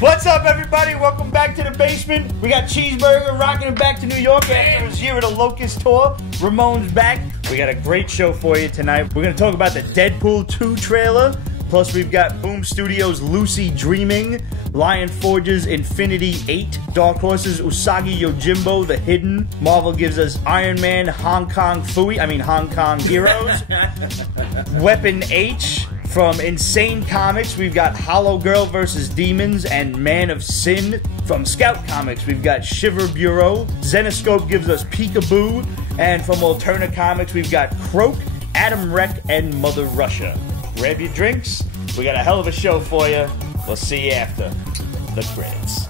What's up, everybody? Welcome back to the basement. We got Cheezeburger rocking it back to New York after his year at the Locust tour. Ramon's back. We got a great show for you tonight. We're going to talk about the Deadpool 2 trailer. Plus, we've got Boom Studios' Lucy Dreaming, Lion Forge's Infinity 8, Dark Horse's Usagi Yojimbo, The Hidden. Marvel gives us Iron Man, Hong Kong Heroes. Weapon H. From Insane Comics, we've got Hollow Girl vs. Demons and Man of Sin. From Scout Comics, we've got Shiver Bureau. Zenoscope gives us Peekaboo. And from Alterna Comics, we've got Croak, Adam Wreck, and Mother Russia. Grab your drinks. We got a hell of a show for you. We'll see you after the credits.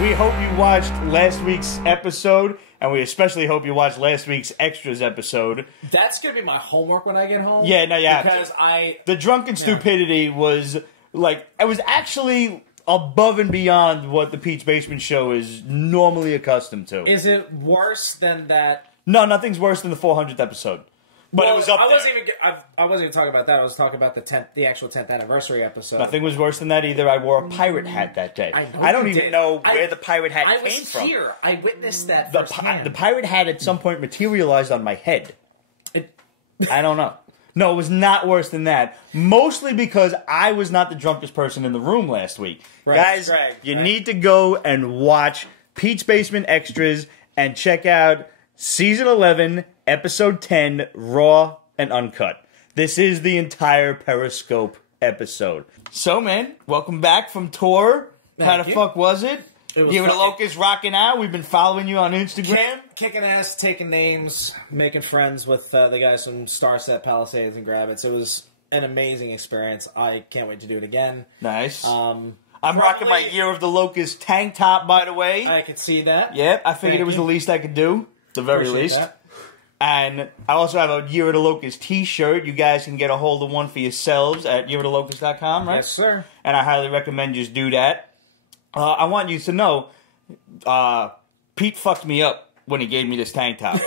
We hope you watched last week's episode, and we especially hope you watched last week's extras episode. That's gonna be my homework when I get home. Yeah, no, yeah. Because the drunken stupidity was like, it was actually above and beyond what the Pete's Basement Show is normally accustomed to. Is it worse than that? No, nothing's worse than the 400th episode. But it was up there. I wasn't even talking about that. I was talking about the actual 10th anniversary episode. Nothing was worse than that either. I wore a pirate hat that day. I don't even know where the pirate hat came from. I was here. I witnessed that firsthand. The pirate hat at some point materialized on my head. I don't know. No, it was not worse than that. Mostly because I was not the drunkest person in the room last week. Right, guys, you need to go and watch Pete's Basement Extras and check out Season 11, Episode 10, Raw and Uncut. This is the entire Periscope episode. So, man, welcome back from tour. How the fuck was it? You were the Locust rocking out. We've been following you on Instagram. Kicking ass, taking names, making friends with the guys from Starset, Palisades, and Grabbits. It was an amazing experience. I can't wait to do it again. Nice. I'm rocking my Year of the Locust tank top, by the way. I could see that. Yep, I figured it was the least I could do. The very least. That. And I also have a Year of the Locust t-shirt. You guys can get a hold of one for yourselves at yearoftheLocust.com, right? Yes, sir. And I highly recommend just do that. I want you to know, Pete fucked me up when he gave me this tank top.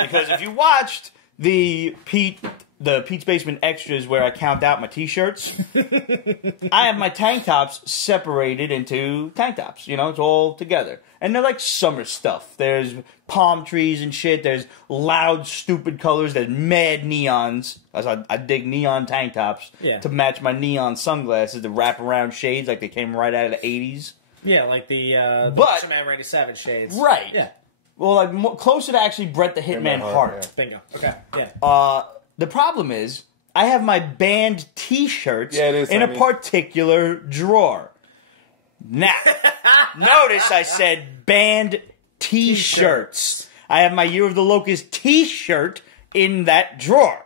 Because if you watched the Pete's Basement Extras where I count out my t-shirts, I have my tank tops separated into tank tops. You know, it's all together. And they're like summer stuff. There's palm trees and shit. There's loud, stupid colors. There's mad neons. I dig neon tank tops to match my neon sunglasses, the wraparound shades like they came right out of the 80s. Yeah, like the Man Randy Savage shades. Right. Yeah. Well, like closer to actually Bret the Hitman Hart. Yeah. Bingo. Okay. Yeah. The problem is, I have my band t-shirts in a particular drawer. Now, notice I said band t-shirts. I have my Year of the Locust t-shirt in that drawer.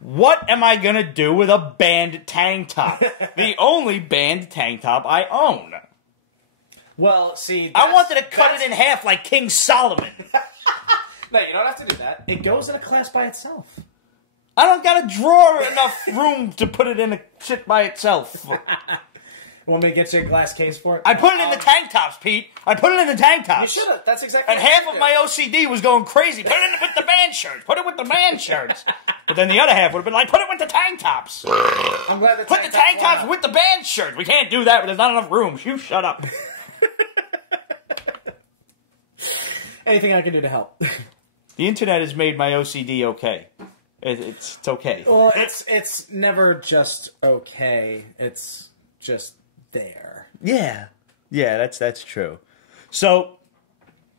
What am I going to do with a band tank top? The only band tank top I own. Well, see... I wanted to cut it in half like King Solomon. No, you don't have to do that. It goes in a class by itself. I don't got a drawer enough room to put it in a shit by itself. Want me to get you a glass case for it? I put it in the tank tops, Pete. I put it in the tank tops. You should have. That's exactly and half of my OCD was going crazy. Put it in with the band shirts. Put it with the band shirts. But then the other half would have been like, put it with the tank tops. I'm glad put the tank tops with the band shirt. We can't do that, but there's not enough room. You shut up. Anything I can do to help. The internet has made my OCD okay. It's okay. Well, it's never just okay. It's just there. Yeah. Yeah, that's true. So,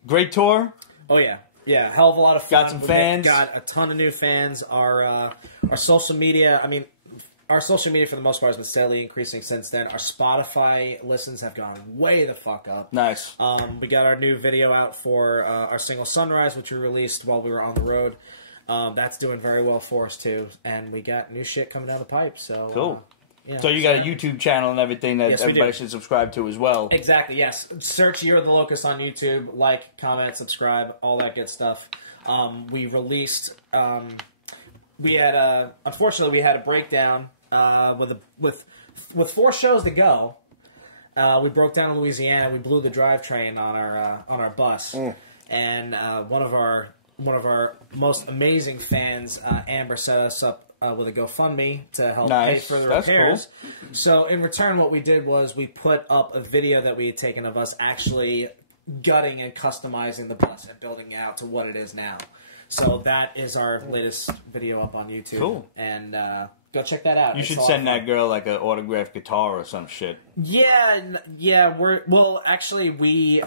great tour. Oh, yeah. Yeah, hell of a lot of fun. Got some fans. Got a ton of new fans. Our social media, our social media for the most part has been steadily increasing since then. Our Spotify listens have gone way the fuck up. Nice. We got our new video out for our single Sunrise, which we released while we were on the road. That's doing very well for us, too. And we got new shit coming down the pipe. So cool. So you got a YouTube channel and everything that everybody should subscribe to as well. Exactly, yes. Search Year of the Locust on YouTube. Like, comment, subscribe, all that good stuff. We released... unfortunately, we had a breakdown with 4 shows to go. We broke down in Louisiana. We blew the drivetrain on our bus. And one of our one of our most amazing fans, Amber, set us up with a GoFundMe to help pay for the repairs. Cool. So in return, what we did was we put up a video that we had taken of us actually gutting and customizing the bus and building it out to what it is now. So that is our latest video up on YouTube. Cool. And go check that out. You should send that girl like an autographed guitar or some shit. Yeah. Actually, we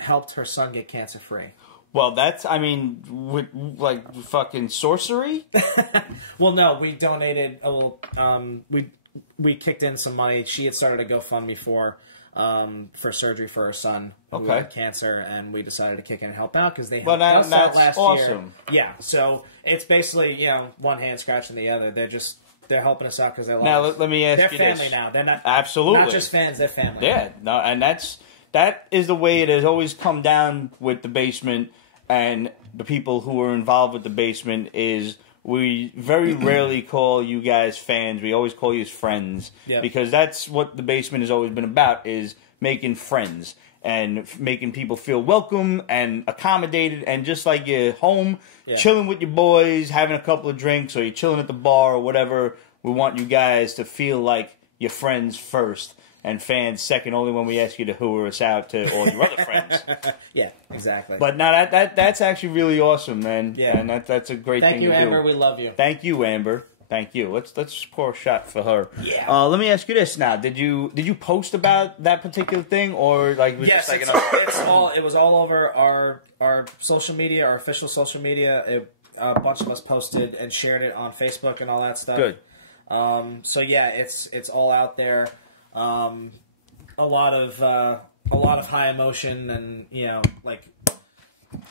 helped her son get cancer free. Well, that's, I mean, with, like, fucking sorcery? Well, no, we donated a little, we kicked in some money. She had started a GoFundMe for surgery for her son who had cancer, and we decided to kick in and help out because they helped us out last year. Yeah, so it's basically, you know, one hand scratching the other. They're helping us out because they love us. Now, let me ask you this. They're family now. They're not, absolutely. Not just fans, they're family. Yeah, no, and that is the way it has always come down with the basement. And the people who are involved with the basement is we very rarely call you guys fans. We always call you friends because that's what the basement has always been about, is making friends and making people feel welcome and accommodated and just like you're home, chilling with your boys, having a couple of drinks, or you're chilling at the bar or whatever. We want you guys to feel like you're friends first. And fans second, only when we ask you to hoover us out to all your other friends. Yeah, exactly. But no, that's actually really awesome, man. Yeah, and that's a great thing to do. Thank you, Amber. We love you. Thank you, Amber. Thank you. Let's pour a shot for her. Yeah. Let me ask you this now: Did you post about that particular thing, or like was yes, just like it was all over our social media, our official social media. A bunch of us posted and shared it on Facebook and all that stuff. Good. So yeah, it's all out there. A lot of high emotion, and you know, like,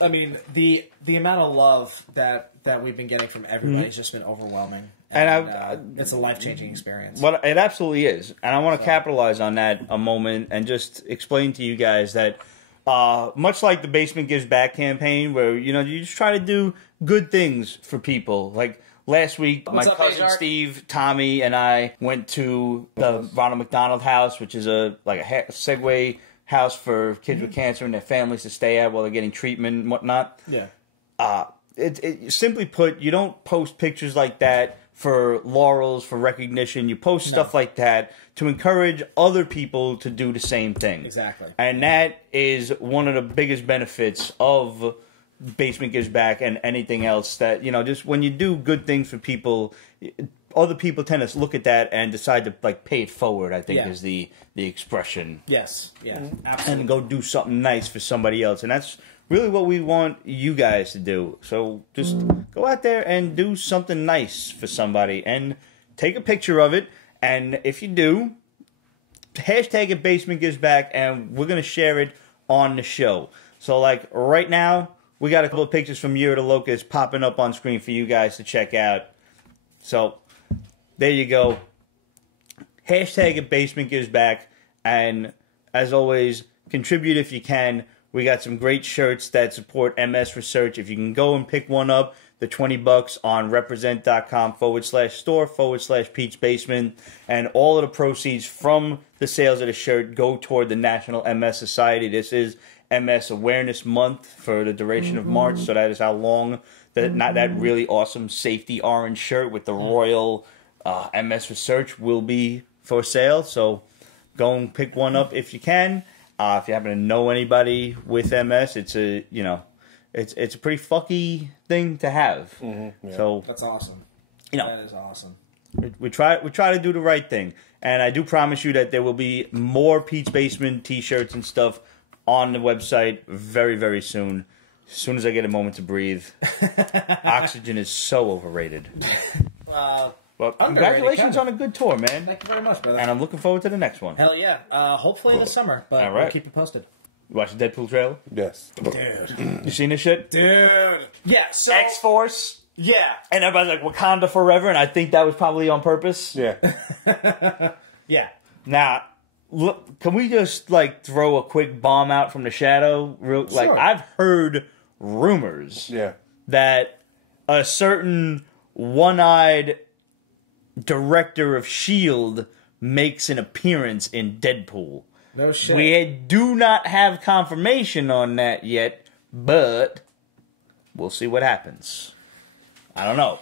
I mean, the amount of love that we've been getting from everybody has just been overwhelming, and it's a life-changing experience. Well, it absolutely is, and I want to capitalize on that a moment and just explain to you guys that much like the Basement Gives Back campaign, where you just try to do good things for people, like. Last week, my cousin Steve, Tommy, and I went to the Ronald McDonald House, which is a Segway house for kids with cancer and their families to stay at while they're getting treatment and whatnot. Yeah. Simply put, you don't post pictures like that for laurels, for recognition. You post stuff like that to encourage other people to do the same thing. Exactly. And that is one of the biggest benefits of Basement Gives Back and anything else that, just when you do good things for people, other people tend to look at that and decide to like pay it forward, I think is the expression. Yes. Yeah. Absolutely. And go do something nice for somebody else. And that's really what we want you guys to do. So just go out there and do something nice for somebody and take a picture of it. And if you do, hashtag it Basement Gives Back, and we're going to share it on the show. So like right now, we got a couple of pictures from Year of the Locust popping up on screen for you guys to check out. So, there you go. Hashtag it Basement Gives Back. And, as always, contribute if you can. We got some great shirts that support MS research. If you can go and pick one up, they're $20 on represent.com/store/Pete's Basement. And all of the proceeds from the sales of the shirt go toward the National MS Society. This is MS Awareness Month for the duration of March, so that is how long that really awesome safety orange shirt with the royal MS research will be for sale. So go and pick one up if you can. If you happen to know anybody with MS, it's a it's a pretty fucky thing to have. So that's awesome. That is awesome. We try to do the right thing, and I do promise you that there will be more Pete's Basement T-shirts and stuff on the website very, very soon. As soon as I get a moment to breathe. Oxygen is so overrated. Well, congratulations on a good tour, man. Thank you very much, brother. And I'm looking forward to the next one. Hell yeah. Hopefully this summer, but we'll keep you posted. You watch the Deadpool trailer? Yes. Dude. You seen this shit? Dude. Yeah, so... X-Force? Yeah. And everybody's like, Wakanda forever, and I think that was probably on purpose. Yeah. Yeah. Now... Look, can we just like throw a quick bomb out from the shadow? Like I've heard rumors that a certain one-eyed director of S.H.I.E.L.D. makes an appearance in Deadpool. No shit. We do not have confirmation on that yet, but We'll see what happens. I don't know.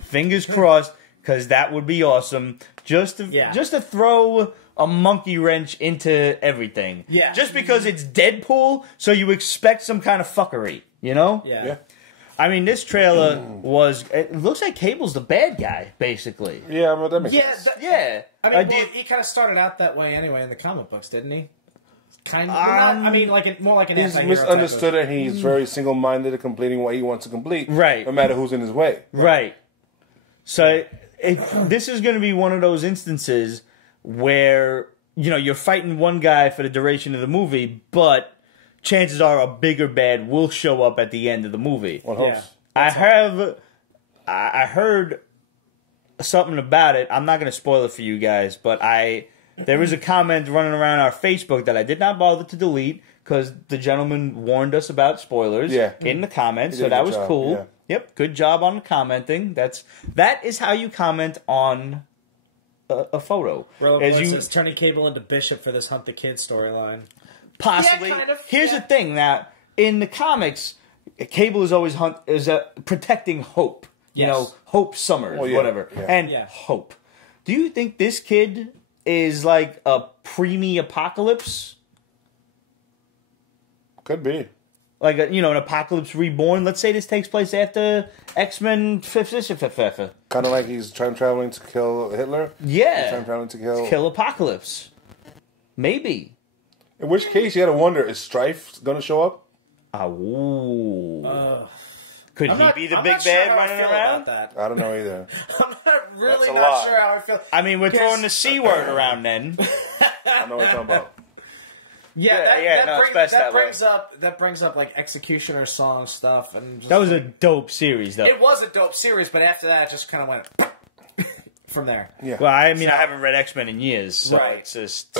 Fingers crossed, because that would be awesome. Just to throw a monkey wrench into everything. Yeah. Just because it's Deadpool, so you expect some kind of fuckery, you know? Yeah. I mean, this trailer it looks like Cable's the bad guy, basically. Yeah, well, that makes sense. I mean, he kind of started out that way anyway in the comic books, didn't he? Kind of. I mean, more like an he's anti-hero misunderstood and he's very single-minded at completing what he wants to complete. Right. No matter who's in his way. Right. So this is going to be one of those instances where, you know, you're fighting one guy for the duration of the movie, but chances are a bigger bad will show up at the end of the movie. One hopes. I heard something about it. I'm not going to spoil it for you guys, but there was a comment running around our Facebook that I did not bother to delete because the gentleman warned us about spoilers in the comments, so that was cool. Yeah. Yep, good job on commenting. That is how you comment on a photo. Says turning Cable into Bishop for this Hunt the Kid storyline. Possibly. Yeah, kind of. Here's the thing. Now, in the comics, Cable is always protecting Hope. You know, Hope Summers, whatever. Yeah. And Hope. Do you think this kid is like a preemie Apocalypse? Could be. Like, an Apocalypse Reborn. Let's say this takes place after X-Men 5th. Kind of like he's time traveling to kill Hitler? Yeah. Time traveling to kill Apocalypse. Maybe. In which case, you got to wonder, is Strife going to show up? Could he be the big bad running around? I don't know either. I'm really not sure how I feel. I mean, we're throwing the C word around then. I know what you're talking about. That brings up like Executioner song stuff and that was a dope series though. It was a dope series, but after that it just kind of went from there. Yeah. Well, I mean, I haven't read X-Men in years, so it's just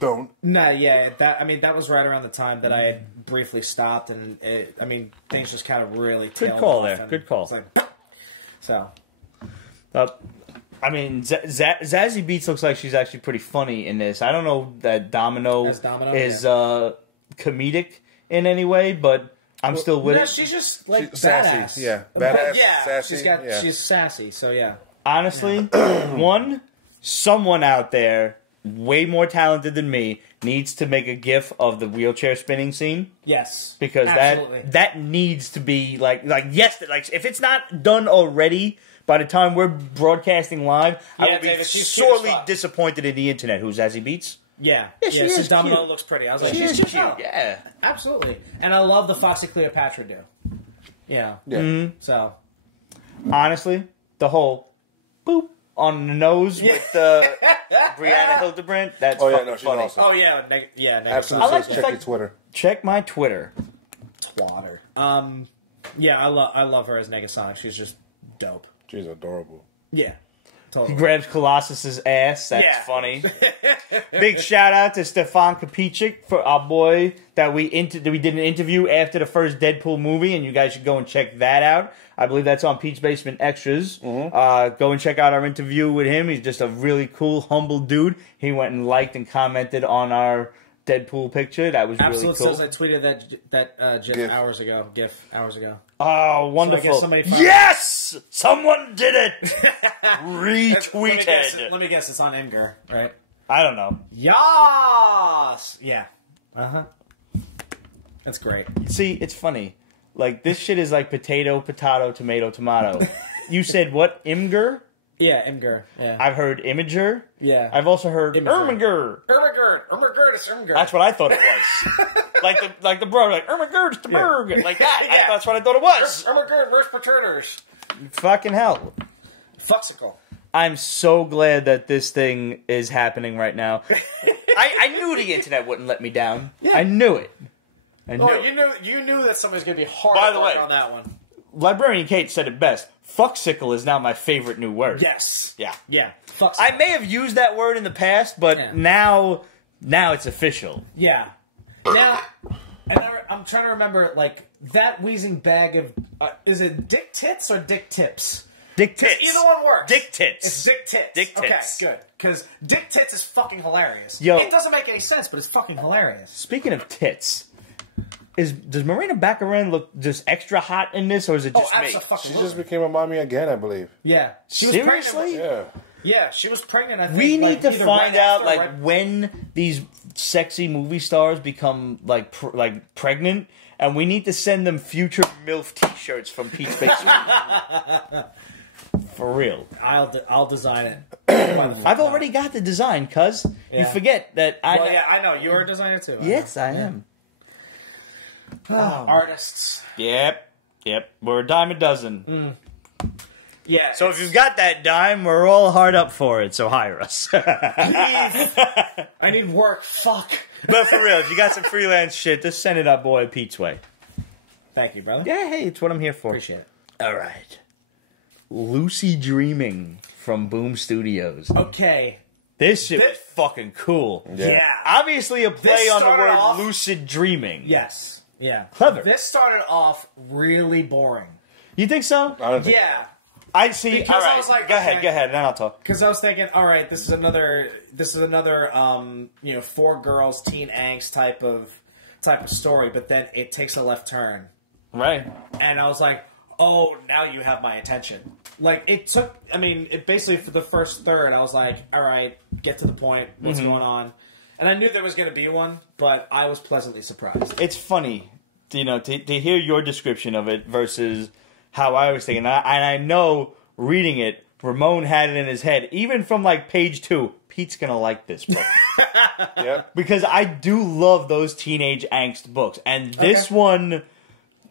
don't. No, yeah, that was right around the time that I had briefly stopped, and things just kind of really good call there. Good call. So. I mean, Zazie Beetz looks like she's actually pretty funny in this. I don't know that Domino is comedic in any way, but I'm still with it. She's just like badass. Sassy. Yeah, badass. Yeah, sassy. She's sassy. So yeah. Honestly, someone out there way more talented than me needs to make a GIF of the wheelchair spinning scene. Yes, because that needs to be like if it's not done already. By the time we're broadcasting live, I will be sorely disappointed in the internet. Who's Zazie Beetz? Yeah, so Domino looks pretty. I was like, she's cute. Yeah, absolutely. And I love the Foxy Cleopatra do. Yeah. So, honestly, the whole boop on the nose with Brianna Hildebrand. That's fucking funny. Awesome. Oh yeah, absolutely. I like check your Twitter. Check my Twitter. Twatter. Yeah, I love her as Negasonic. She's just dope. She's adorable. Yeah. Totally. He grabs Colossus's ass. That's funny. Big shout out to Stefan Kapicic for our boy that we did an interview after the first Deadpool movie, and you guys should go and check that out. I believe that's on Pete's Basement Extras. Go and check out our interview with him. He's just a really cool, humble dude. He went and liked and commented on our Deadpool picture. That was really cool. Says I tweeted that GIF hours ago. Oh, wonderful! So yes, someone did it. Retweeted. Let me guess. It's on Imgur, right? I don't know. Yas. Yeah. That's great. See, it's funny. Like this shit is like potato, tomato. You said what? Imgur? Yeah, Imgur. Yeah. I've heard Imager. Yeah. I've also heard Erminger. Erminger. That's what I thought it was. like the bro, like Erminger, the Berg, like that. That's what I thought it was. Erminger, where's Paterners? Fucking hell. Fuxicle. I'm so glad that this thing is happening right now. I knew the internet wouldn't let me down. Yeah. I knew it. You knew that somebody's gonna be hard on that one. Librarian Kate said it best. Fuxicle is now my favorite new word. Yes. Yeah. Yeah. Fuxicle. I may have used that word in the past, but now it's official. Yeah. Now, I'm trying to remember, like, that wheezing bag of... is it Dick Tits or Dick Tips? Dick Tits. Either one works. Dick Tits. It's Dick Tits. Dick Tits. Okay, good. Because Dick Tits is fucking hilarious. Yo. It doesn't make any sense, but it's fucking hilarious. Speaking of tits, does Marina Baccarin look just extra hot in this, or is it just me? She just became a mommy again, I believe. Yeah. She was Seriously? Yeah. Yeah, she was pregnant, I think. We need to either find right out, after or like, right... when these sexy movie stars become, like, pregnant, and we need to send them future MILF t-shirts from Pete's Basement. For real. I'll design it. I've already got the design, cuz. Yeah. You forget that I... Well, yeah, I know. You're a designer, too. Yes, I am. Artists. Yep. We're a dime a dozen. Yeah. So if you've got that dime, we're all hard up for it, so hire us. I need work. Fuck. But for real, if you got some freelance shit, just send it up, boy, Pete's way. Thank you, brother. Yeah, hey, it's what I'm here for. Appreciate it. All right. Lucy Dreaming from Boom Studios. Okay. This shit was fucking cool. Yeah. Obviously a play on the word off... lucid dreaming. Yes. Yeah. Clever. This started off really boring. You think so? I don't think Yeah. I see. Because all right. I was like, go ahead, then I'll talk. Because I was thinking, all right, this is another, four girls teen angst type of story, but then it takes a left turn, Right. and I was like, oh, now you have my attention. Like it took, it basically for the first third, I was like, all right, get to the point, what's going on, and I knew there was going to be one, but I was pleasantly surprised. It's funny, to hear your description of it versus how I was thinking. And I know, reading it, Ramon had it in his head, even from like page 2, Pete's gonna like this book. Yep. Because I do love those teenage angst books. And this one,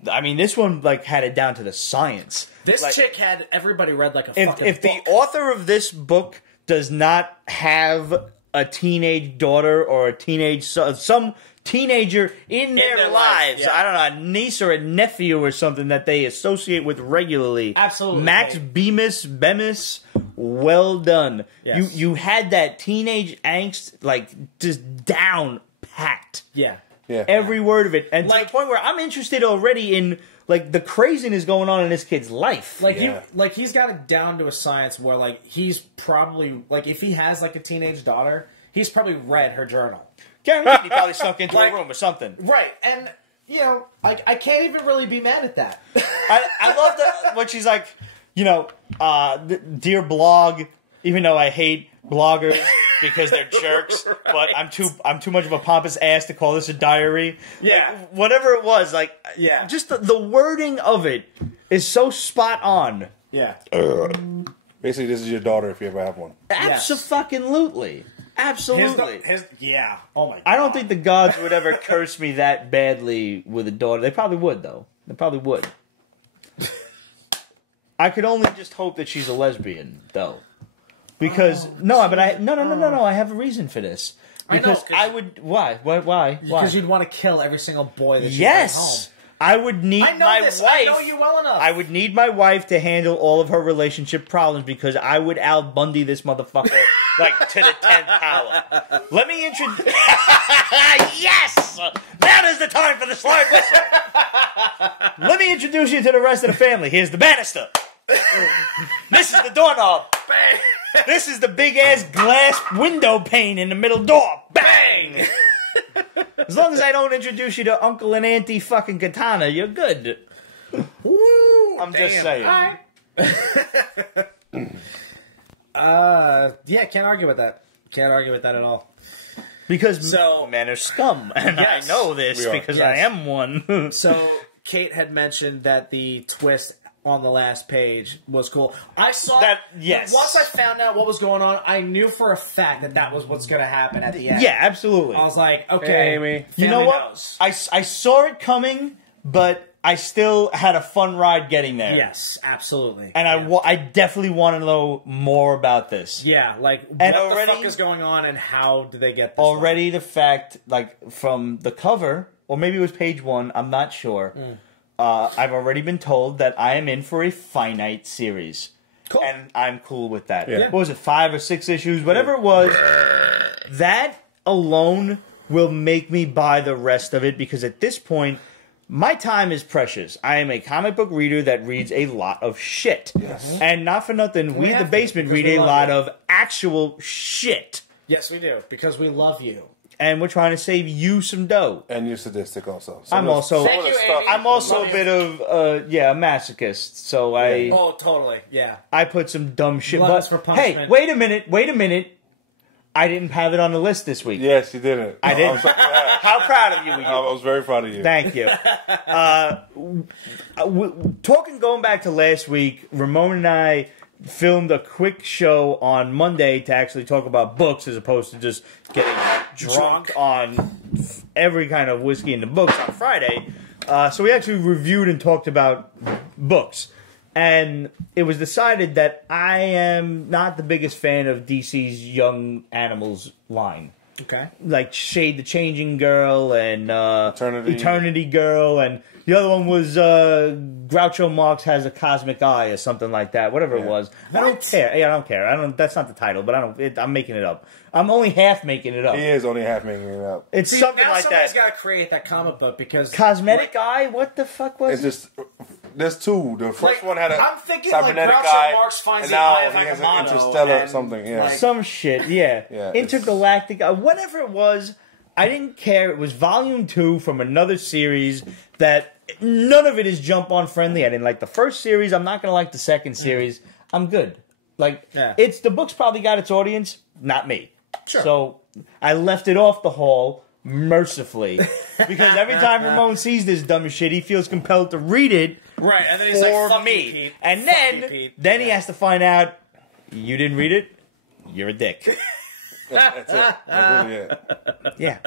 this one like had it down to the science. This chick had everybody read like a fucking book. If the author of this book does not have a teenage daughter or a teenage son, some teenager in their lives. Yeah. I don't know, a niece or a nephew or something that they associate with regularly. Absolutely. Max Bemis, well done. Yes. You had that teenage angst, like, just down packed. Yeah. Every word of it. And to Like- the point where I'm interested already in, like, the craziness going on in this kid's life. Like he's got it down to a science where like he's probably like if he has like a teenage daughter, he's probably read her journal. Guaranteed he probably snuck into Like- a room or something. Right, and I can't even really be mad at that. I love when she's like, dear blog, even though I hate bloggers because they're jerks, but I'm too much of a pompous ass to call this a diary. Yeah. Like, whatever it was, like, Yeah. just the wording of it is so spot on. Yeah. Basically, this is your daughter if you ever have one. Absolutely. Absolutely. Yeah. Oh my God. I don't think the gods would ever curse me that badly with a daughter. They probably would, though. They probably would. I could only just hope that she's a lesbian, though. Because no, I have a reason for this. Because I would. Why? Because you'd want to kill every single boy that you yes, bring home. I would need my wife. I know you well enough. I would need my wife to handle all of her relationship problems because I would Al Bundy this motherfucker like to the 10th power. Let me introduce. Yes, that is the time for the slide whistle. Let me introduce you to the rest of the family. Here's the banister. This is the doorknob. Bang. This is the big ass glass window pane in the middle door. Bang! As long as I don't introduce you to Uncle and Auntie fucking Katana, you're good. Woo! I'm just saying. All right. Yeah, can't argue with that. Can't argue with that at all. Because men are scum, and Yes. I know this because I am one. So Kate had mentioned that the twist on the last page was cool. I saw that. Yes. Once I found out what was going on, I knew for a fact that was what's going to happen at the end. Yeah, absolutely. I was like, okay, Hey, Amy. You know what? Knows. I saw it coming, but I still had a fun ride getting there. Yes, absolutely. And I definitely want to know more about this. Yeah, like And what already- the fuck is going on and how do they get this Already the fact, like, from the cover, or maybe it was page 1, I'm not sure. I've already been told that I am in for a finite series. Cool. And I'm cool with that. Yeah. What was it, 5 or 6 issues? Whatever it was, that alone will make me buy the rest of it, because at this point, my time is precious. I am a comic book reader that reads a lot of shit. Yes. And not for nothing, we at the have to, basement because read we a love lot you. of actual shit. Yes, we do, because we love you. and we're trying to save you some dough. And you're sadistic also. I'm also Thank you, Amy. I'm also a bit of a masochist. So Oh, totally. Yeah. I put some dumb shit. Gluttons But for punishment. hey, wait a minute. I didn't have it on the list this week. Yes, you didn't. I didn't. How proud of you were you? I was very proud of you. Thank you. Going back to last week, Ramon and I filmed a quick show on Monday to actually talk about books as opposed to just getting drunk on every kind of whiskey in the books on Friday. So we actually reviewed and talked about books. And it was decided that I am not the biggest fan of DC's Young Animals line. Okay. Like Shade the Changing Girl and Eternity Girl, and the other one was Groucho Marx Has a Cosmic Eye or something like that. Whatever it was. I don't care. Yeah, I don't care. That's not the title, but I'm making it up. I'm only half making it up. He is only half making it up. It's something like that. Somebody's got to create that comic book because Cosmetic Eye. What the fuck was it? There's two. The first one had a I'm thinking cybernetic Groucho eye, Marx finds and the now eye of he has an Agamotto interstellar and, something. Yeah, some shit. Yeah, Yeah, Intergalactic. Whatever it was, I didn't care. It was Volume 2 from another series that none of it is jump on friendly. I didn't like the first series. I'm not gonna like the second series. I'm good. It's the book's probably got its audience, not me. Sure. So I left it off the hall mercifully because every time Ramon sees this dumb shit, he feels compelled to read it. Right, and then he's for like, fuck me. you, Pete. And Fuck you, Pete. then he has to find out you didn't read it. You're a dick. that's it. That's really it. Yeah.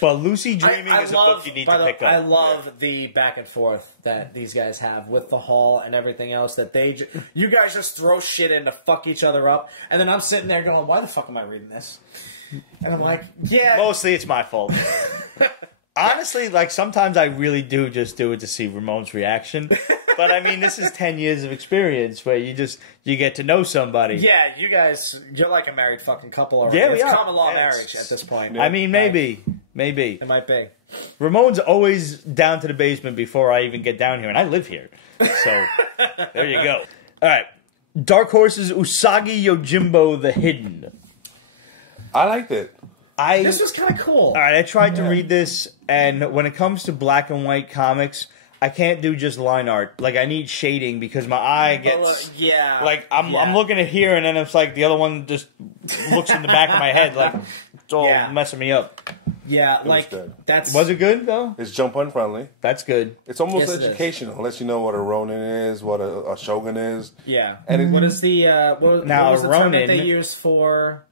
But Lucy Dreaming is a book you need to pick up. I love the back and forth that these guys have with the hall and everything else. That you guys just throw shit in to fuck each other up, and then I'm sitting there going, "Why the fuck am I reading this?" And I'm like, "Yeah." Mostly it's my fault. Honestly, sometimes I really do just do it to see Ramon's reaction. But I mean, this is 10 years of experience where you get to know somebody. Yeah, you guys, you're like a married fucking couple already. Yeah, we it's are. common law marriage at this point. I mean, maybe. It might be. Ramon's always down to the basement before I even get down here, and I live here. So, there you go. All right. Dark Horse's Usagi Yojimbo the Hidden. I liked it. This was kind of cool. All right, I tried to read this, and when it comes to black and white comics, I can't do just line art. I need shading because my eye gets... I'm looking at here, and then it's like the other one just looks in the back of my head it's all messing me up. Yeah, that's... Was it good, though? It's jump unfriendly. That's good. It's almost educational. It lets you know what a Ronin is, what a Shogun is. Yeah. And what is the... what was the term that they use for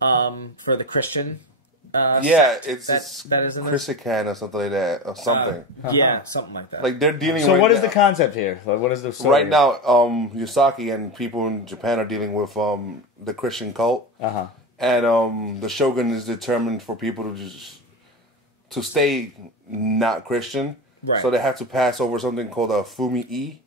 the Christian... it's that is in Chrysican or something like that, or something. Yeah, something like that. They're dealing. So right what is now. the concept here? What is the story right here? now? Usagi and people in Japan are dealing with the Christian cult, and the Shogun is determined for people to stay not Christian. Right. So they have to pass over something called a fumi-e.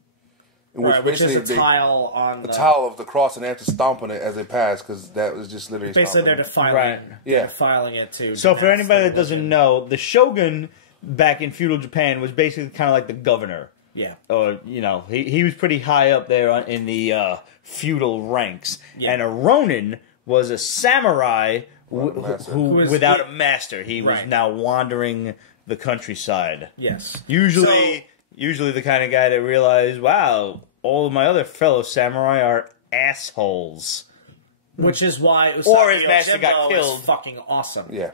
Which is a tile on the tile of the cross, and they have to stomp on it as they pass because that was just literally basically they're defiling, they're defiling it too. So for anybody that doesn't know, the shogun back in feudal Japan was basically kind of like the governor. Yeah, or he was pretty high up there in the feudal ranks, and a ronin was a samurai who without a master. He was now wandering the countryside. Yes, Usually the kind of guy that realized, wow, all of my other fellow samurai are assholes. Which is why Usagi or his master Yojimbo got killed. Is fucking awesome. Yeah.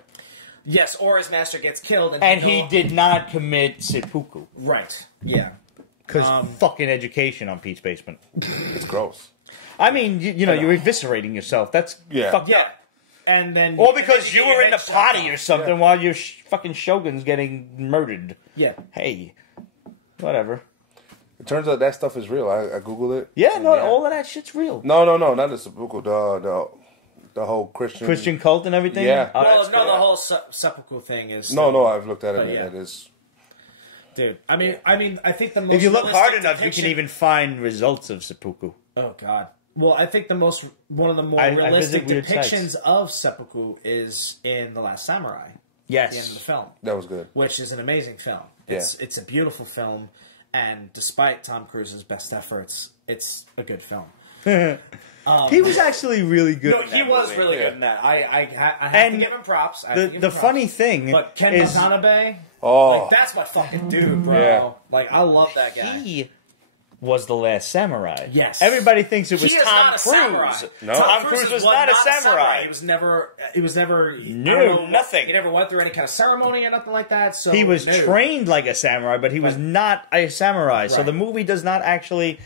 Yes, or his master gets killed. And he did not commit seppuku. Right. Yeah. Because fucking education on Pete's Basement. It's gross. I mean, you're eviscerating yourself. That's fucked up. And then... Or because you were in the potty or something while your fucking shogun's getting murdered. Yeah. Hey... Whatever. It turns out that stuff is real. I googled it. Yeah, all of that shit's real. No, not the seppuku. The whole Christian cult and everything. Yeah. The whole seppuku thing is. No, I've looked at it. And it is. Dude, I mean, I think the most. If you look hard enough, you can even find results of seppuku. Oh God. Well, I think one of the more realistic depictions of seppuku is in The Last Samurai. Yes. At the end of the film. That was good. Which is an amazing film. It's a beautiful film, and despite Tom Cruise's best efforts, it's a good film. He was actually really good. No, he was really good in that. I have to give him props. The funny thing, but Ken is, Watanabe, like, that's my fucking dude, bro. Yeah. Like, I love that guy. He was the last samurai. Yes. Everybody thinks it was He is Tom not a samurai. Cruise. No. Tom Cruise was not a samurai. He was never. No, nothing. He never went through any kind of ceremony or nothing like that. So He was trained like a samurai, but he was not a samurai. So the movie does not actually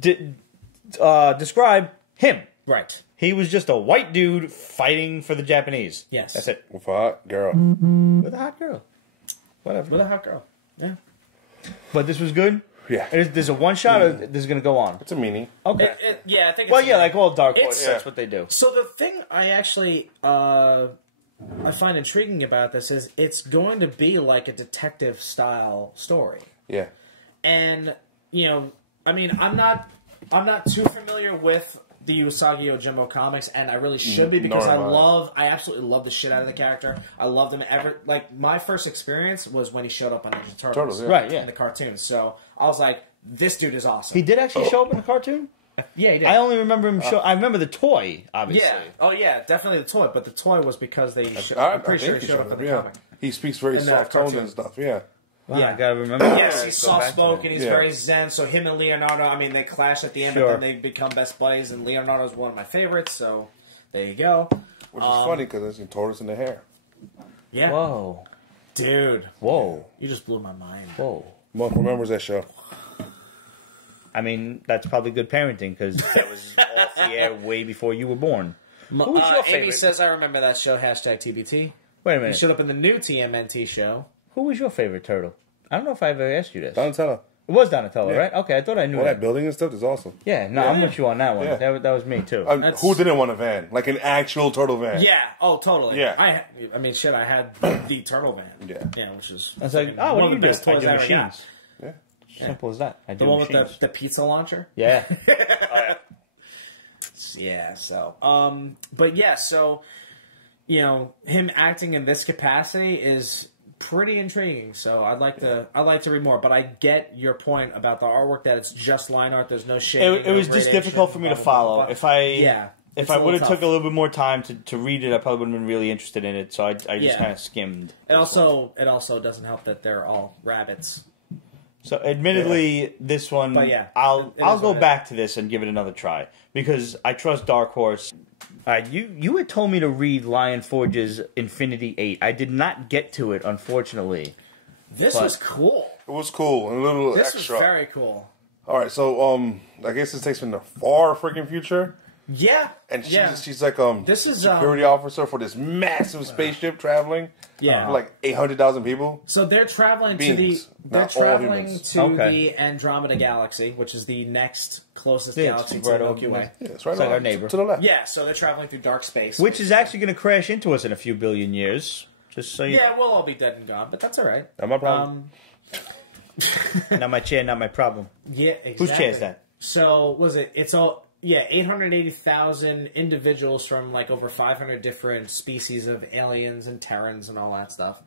describe him. Right. He was just a white dude fighting for the Japanese. Yes. That's it. With a hot girl. With a hot girl. Whatever. With a hot girl. Yeah. But this was good? Yeah. There's a one shot or this is going to go on? It's a mini. Okay. Yeah, I think it's... Well, yeah, like all Dark Horse, It's- that's what they do. So the thing I actually I find intriguing about this is it's going to be like a detective-style story. Yeah. And, you know, I mean, I'm not too familiar with the Usagi Yojimbo comics, and I really should be because I absolutely love the shit out of the character. I loved him like, my first experience was when he showed up on Ninja Turtles. Right, yeah. In the cartoons. So I was like, this dude is awesome. He did actually show up in a cartoon? Yeah, he did. I only remember him I remember the toy, obviously. Yeah. Oh, yeah, definitely the toy, but the toy was because they I'm pretty sure he showed up in the comic. He speaks very In the soft tones cartoon. and stuff, yeah. Wow, Yeah. I gotta remember. Yes, he's Go back to soft-spoken, he's Yeah. very zen, so him and Leonardo, I mean, they clash at the end, but then they become best buddies, and Leonardo's one of my favorites, so there you go. Which is funny because it's tortoise in the hair. Yeah. Whoa. Dude. Whoa. You just blew my mind. Whoa. Monk remembers that show. I mean, that's probably good parenting because that was off the air way before you were born. Who was your favorite? Amy says, I remember that show, #TBT. Wait a He minute. showed up in the new TMNT show. Who was your favorite turtle? I don't know if I ever asked you this. Donatello. It was Donatello, Yeah. right? Okay, I thought I knew All that. that building and stuff is awesome. Yeah, no, I'm with you on that one. Yeah. That was me, too. Who didn't want a van? Like an actual turtle van. Yeah. Oh, totally. Yeah. I mean, shit, I had the turtle van. Yeah. Yeah, which is... I was like, oh, one what of do you the do? best I toys do I ever got. machines. Yeah. Simple as that. I do The one machines. with the pizza launcher? Yeah. Yeah, so... but yeah, so... You know, him acting in this capacity is pretty intriguing. So I'd like to read more. But I get your point about the artwork, that it's just line art. There's no shading. It was just difficult for me to follow. If I would have took a little bit more time to read it, I probably would have been really interested in it. So I just kind of skimmed. It also doesn't help that they're all rabbits. So admittedly, this one, But yeah, I'll go what it back to this and give it another try because I trust Dark Horse. You had told me to read Lion Forge's Infinity 8. I did not get to it, unfortunately. This was cool. It was cool. And a little This extra. was very cool. All right, so I guess this takes me in the far freaking future. Yeah, And she's like this is security officer for this massive spaceship traveling. Yeah. with like 800,000 people. So they're traveling Beings, to the not all traveling humans. to Okay. the Andromeda Galaxy, which is the next closest Yeah, galaxy it's to right the over Milky Way. there. Yeah, it's right It's like on, our neighbor. to the left. Yeah, so they're traveling through dark space. Which is actually going to crash into us in a few billion years. Just so you Yeah, we'll all be dead and gone, but that's all right. Not my problem. Not my chair, not my problem. Yeah, exactly. Whose chair is that? So, it's all... Yeah, 880,000 individuals from, like, over 500 different species of aliens and Terrans and all that stuff.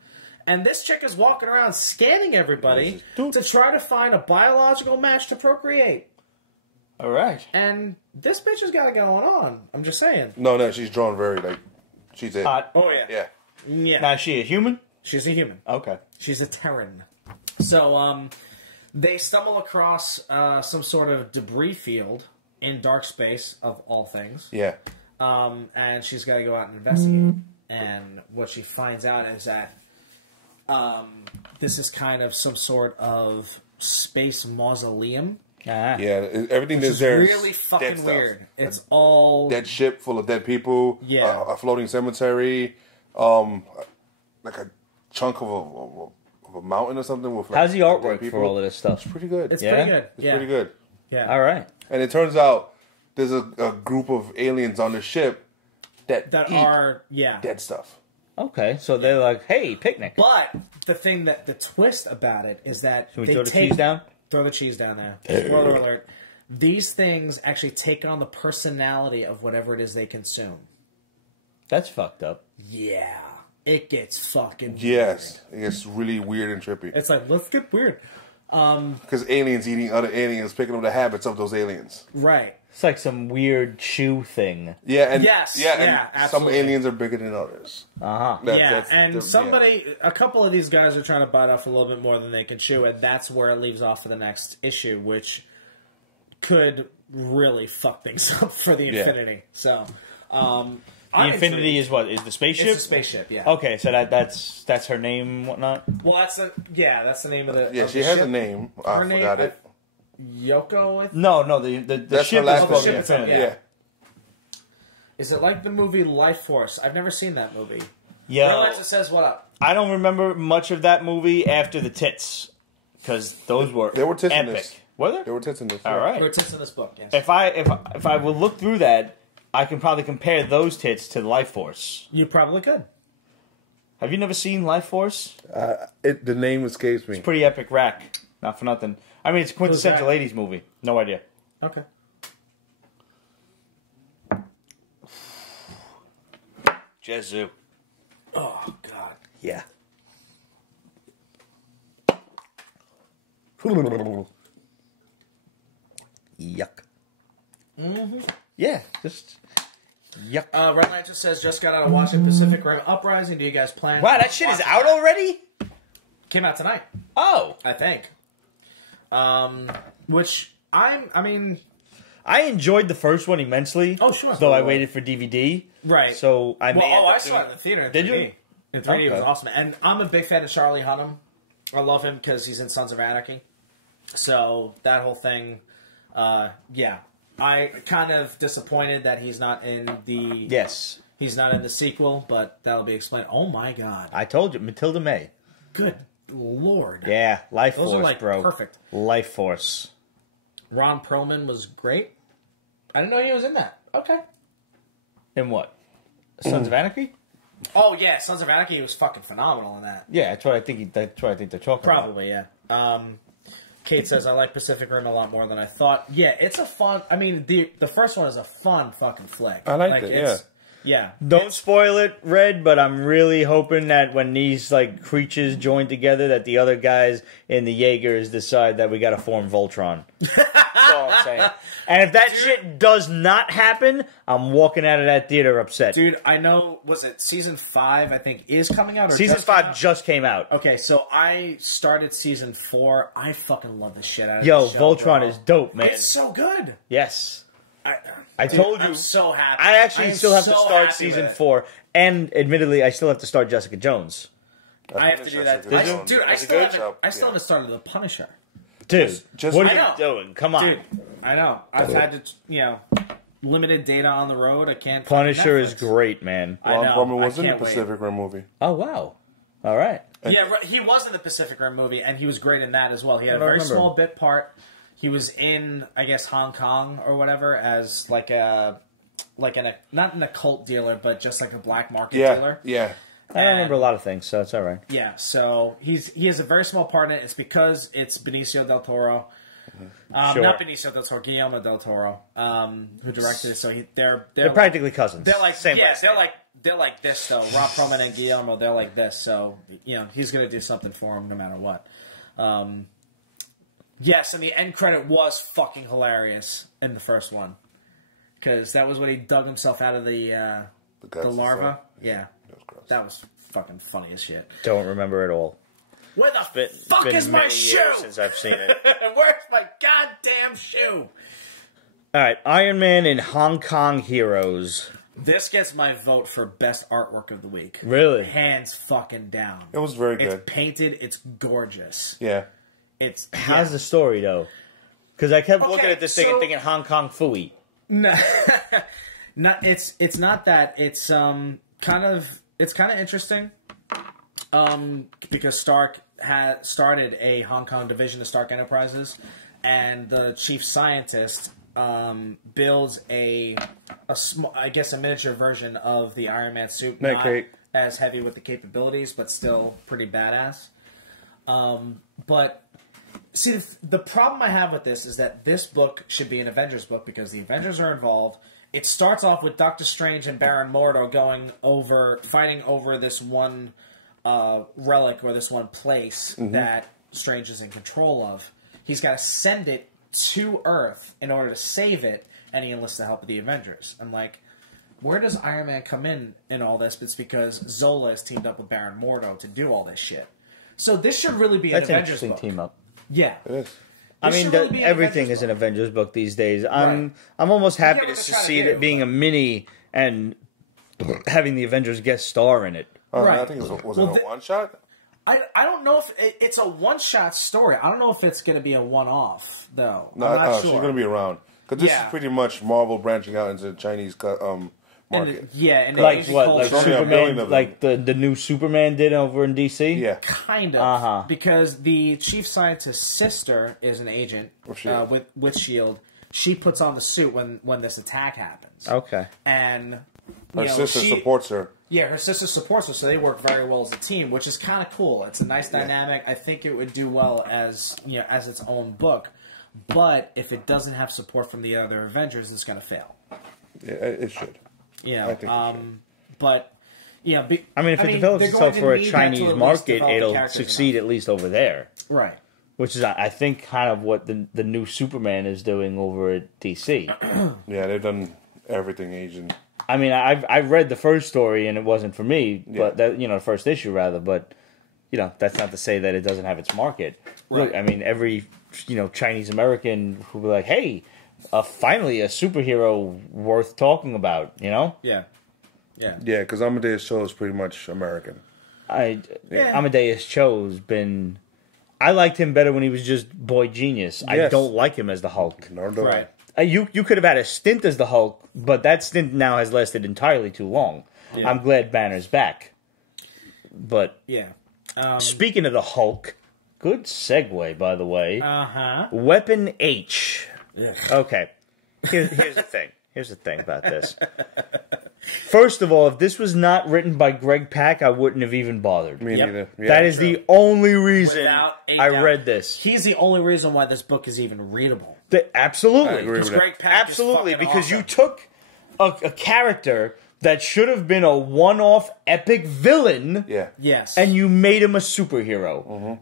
And this chick is walking around scanning everybody to try to find a biological match to procreate. All right. And this bitch has got it going on. I'm just saying. No, she's drawn very, like, she's it. Hot. Oh, yeah. Yeah. Yeah. Now, is she a human? She's a human. Okay. She's a Terran. So, they stumble across some sort of debris field in dark space, of all things. Yeah. And she's got to go out and investigate. And what she finds out is that this is kind of some sort of space mausoleum. Ah. Yeah, everything that's It's there is really dead fucking stuff. weird. It's all... Dead ship full of dead people. Yeah. A floating cemetery. Like a chunk of a mountain or something with. Like, How's the dead artwork people. for all of this stuff? It's pretty good. It's Yeah? pretty good. It's pretty good. Yeah. All right. And it turns out there's a group of aliens on the ship that eat are... Yeah. dead stuff. Okay, so they're like, hey, picnic. But the twist about it is that Should we they throw the cheese down? Throw the cheese down there. Spoiler alert. These things actually take on the personality of whatever it is they consume. That's fucked up. Yeah. It gets fucking Yes. It gets really weird and trippy. weird. It's like, let's get weird. Because aliens eating other aliens, picking up the habits of those aliens. Right. It's like some weird chew thing. Yeah, and absolutely. Some aliens are bigger than others. A couple of these guys are trying to bite off a little bit more than they can chew, and that's where it leaves off for the next issue, which could really fuck things up for the Infinity. So, the Infinity is what? Is the spaceship? It's the spaceship, yeah. Okay, so that's her name and whatnot? Well, that's the name of the Yeah, she has a name. I forgot it. Yoko? No, the ship is called the Infinity. Yeah. Is it like the movie Life Force? I've never seen that movie. Yeah. It says what up. I don't remember much of that movie after the tits. Because those were There were tits epic. in this. Were there? There were tits in this. All right. There were tits in this book, yes. If I would look through that, I can probably compare those tits to Life Force. You probably could. Have you never seen Life Force? The name escapes me. It's pretty epic rack. Not for nothing. I mean, it's a quintessential 80s movie. No idea. Okay. Jezu. Oh, God. Yeah. Yuck. Mm-hmm. Yeah, just yuck. Red Knight just says, just got out of watching Pacific Rim Uprising. Do you guys plan? Wow, that shit is out already? Came out tonight. Oh. I think. Which, I enjoyed the first one immensely. Oh, sure. Though I waited for DVD. Right. So I may I saw it in the theater in 3D. Did you? In 3D, it was awesome. And I'm a big fan of Charlie Hunnam. I love him because he's in Sons of Anarchy. So, that whole thing, yeah. I kind of disappointed that he's not in the... Yes. He's not in the sequel, but that'll be explained. Oh, my God. I told you, Matilda May. Good Lord. Yeah, Life Those Force, are, like, bro. perfect. Life Force. Ron Perlman was great. I didn't know he was in that. Okay. In what? Sons of Anarchy? Oh, yeah. Sons of Anarchy, he was fucking phenomenal in that. Yeah, that's what I think they're talking about. Probably, yeah. Kate says, I like Pacific Rim a lot more than I thought. Yeah, it's a fun... I mean, the first one is a fun fucking flick. I liked it, yeah. Yeah. Don't spoil it, Red, but I'm really hoping that when these like creatures join together, that the other guys in the Jaegers decide that we got to form Voltron. That's all I'm saying. And if that shit does not happen, I'm walking out of that theater upset. Dude, I know, was it Season 5, I think, is coming out? Or Season 5 just came out. Okay, so I started Season 4. I fucking love the shit out of Yo, this show, Voltron bro. is dope, man. It's so good. Yes. I Dude, told you. I'm so happy. I actually still have to start Season 4. And admittedly, I still have to start Jessica Jones. I have to do that. Dude, I still haven't started The Punisher. Dude, just what are you doing? Come on. Dude, I know. I've had to, limited data on the road. I can't. Punisher is great, man. Ron Perlman was in the Pacific Rim movie. Oh, wow. All right. Yeah, he was in the Pacific Rim movie, and he was great in that as well. He had a very small bit part. He was in, I guess, Hong Kong or whatever as not an occult dealer, but just like a black market dealer. Yeah. I remember a lot of things, so it's all right. Yeah, so he has a very small part in it. It's because it's Benicio del Toro. Sure. Not Benicio del Toro, Guillermo del Toro, who directed it. So they're practically cousins. They're like Same they're like this though. Rob Perlman and Guillermo, they're like this. So he's gonna do something for him no matter what. Yes, and the end credit was fucking hilarious in the first one because that was when he dug himself out of the larva. Yeah, that was fucking funny as shit. Don't remember at all. Where the fuck is my shoe? Since I've seen it. Where's my goddamn shoe? All right, Iron Man and Hong Kong Heroes. This gets my vote for best artwork of the week. Really? Hands fucking down. It was very good. It's painted. It's gorgeous. Yeah. How's the story though? Because I kept looking at this thing and thinking Hong Kong Phooey. No, it's not that. It's kind of interesting. Because Stark had started a Hong Kong division of Stark Enterprises, and the chief scientist builds a miniature version of the Iron Man suit, not as heavy with the capabilities, but still pretty badass. But see, the problem I have with this is that this book should be an Avengers book because the Avengers are involved. It starts off with Doctor Strange and Baron Mordo fighting over this one relic or this one place that Strange is in control of. He's got to send it to Earth in order to save it, and he enlists the help of the Avengers. I'm like, where does Iron Man come in all this? It's because Zola has teamed up with Baron Mordo to do all this shit. So this should really be an Avengers book. That's an interesting team up. Yeah. It is. I mean, everything is an Avengers book these days. I'm almost happy to see it being a mini and having the Avengers guest star in it. Right. I think it was it a one-shot? I don't know if it's a one-shot story. I don't know if it's going to be a one-off, though. No, I'm not sure. She's going to be around. Because this is pretty much Marvel branching out into the Chinese market. And like what? Like Superman, like the new Superman did over in DC? Yeah. Kind of. Because the chief scientist's sister is an agent with S.H.I.E.L.D. She puts on the suit when this attack happens. Okay. And her sister supports her. Yeah, her sister supports her, so they work very well as a team, which is kind of cool. It's a nice dynamic. I think it would do well as as its own book. But if it doesn't have support from the other Avengers, it's going to fail. Yeah, it should. Yeah, I think it should. But yeah, I mean, if it develops itself for a Chinese market, it'll succeed at least over there. Right. Which is, I think, kind of what the new Superman is doing over at DC. Yeah, they've done everything Asian. I mean, I read the first story and it wasn't for me, but the first issue rather. But that's not to say that it doesn't have its market. Right. Look, I mean, every Chinese American who be like, hey, finally a superhero worth talking about. Yeah. Yeah, because Amadeus Cho is pretty much American. Amadeus Cho's been. I liked him better when he was just Boy Genius. Yes. I don't like him as the Hulk. Nor do I. You could have had a stint as the Hulk, but that stint now has lasted entirely too long. Yeah. I'm glad Banner's back. But speaking of the Hulk, good segue, by the way. Weapon H. Ugh. Okay, here's the thing. Here's the thing about this. First of all, if this was not written by Greg Pak, I wouldn't have even bothered. Me neither. Yeah, that is the only reason I read this. He's the only reason why this book is even readable. Absolutely. I agree with Greg Pak absolutely, because awesome. You took a character that should have been a one-off epic villain. Yeah. Yes. And you made him a superhero.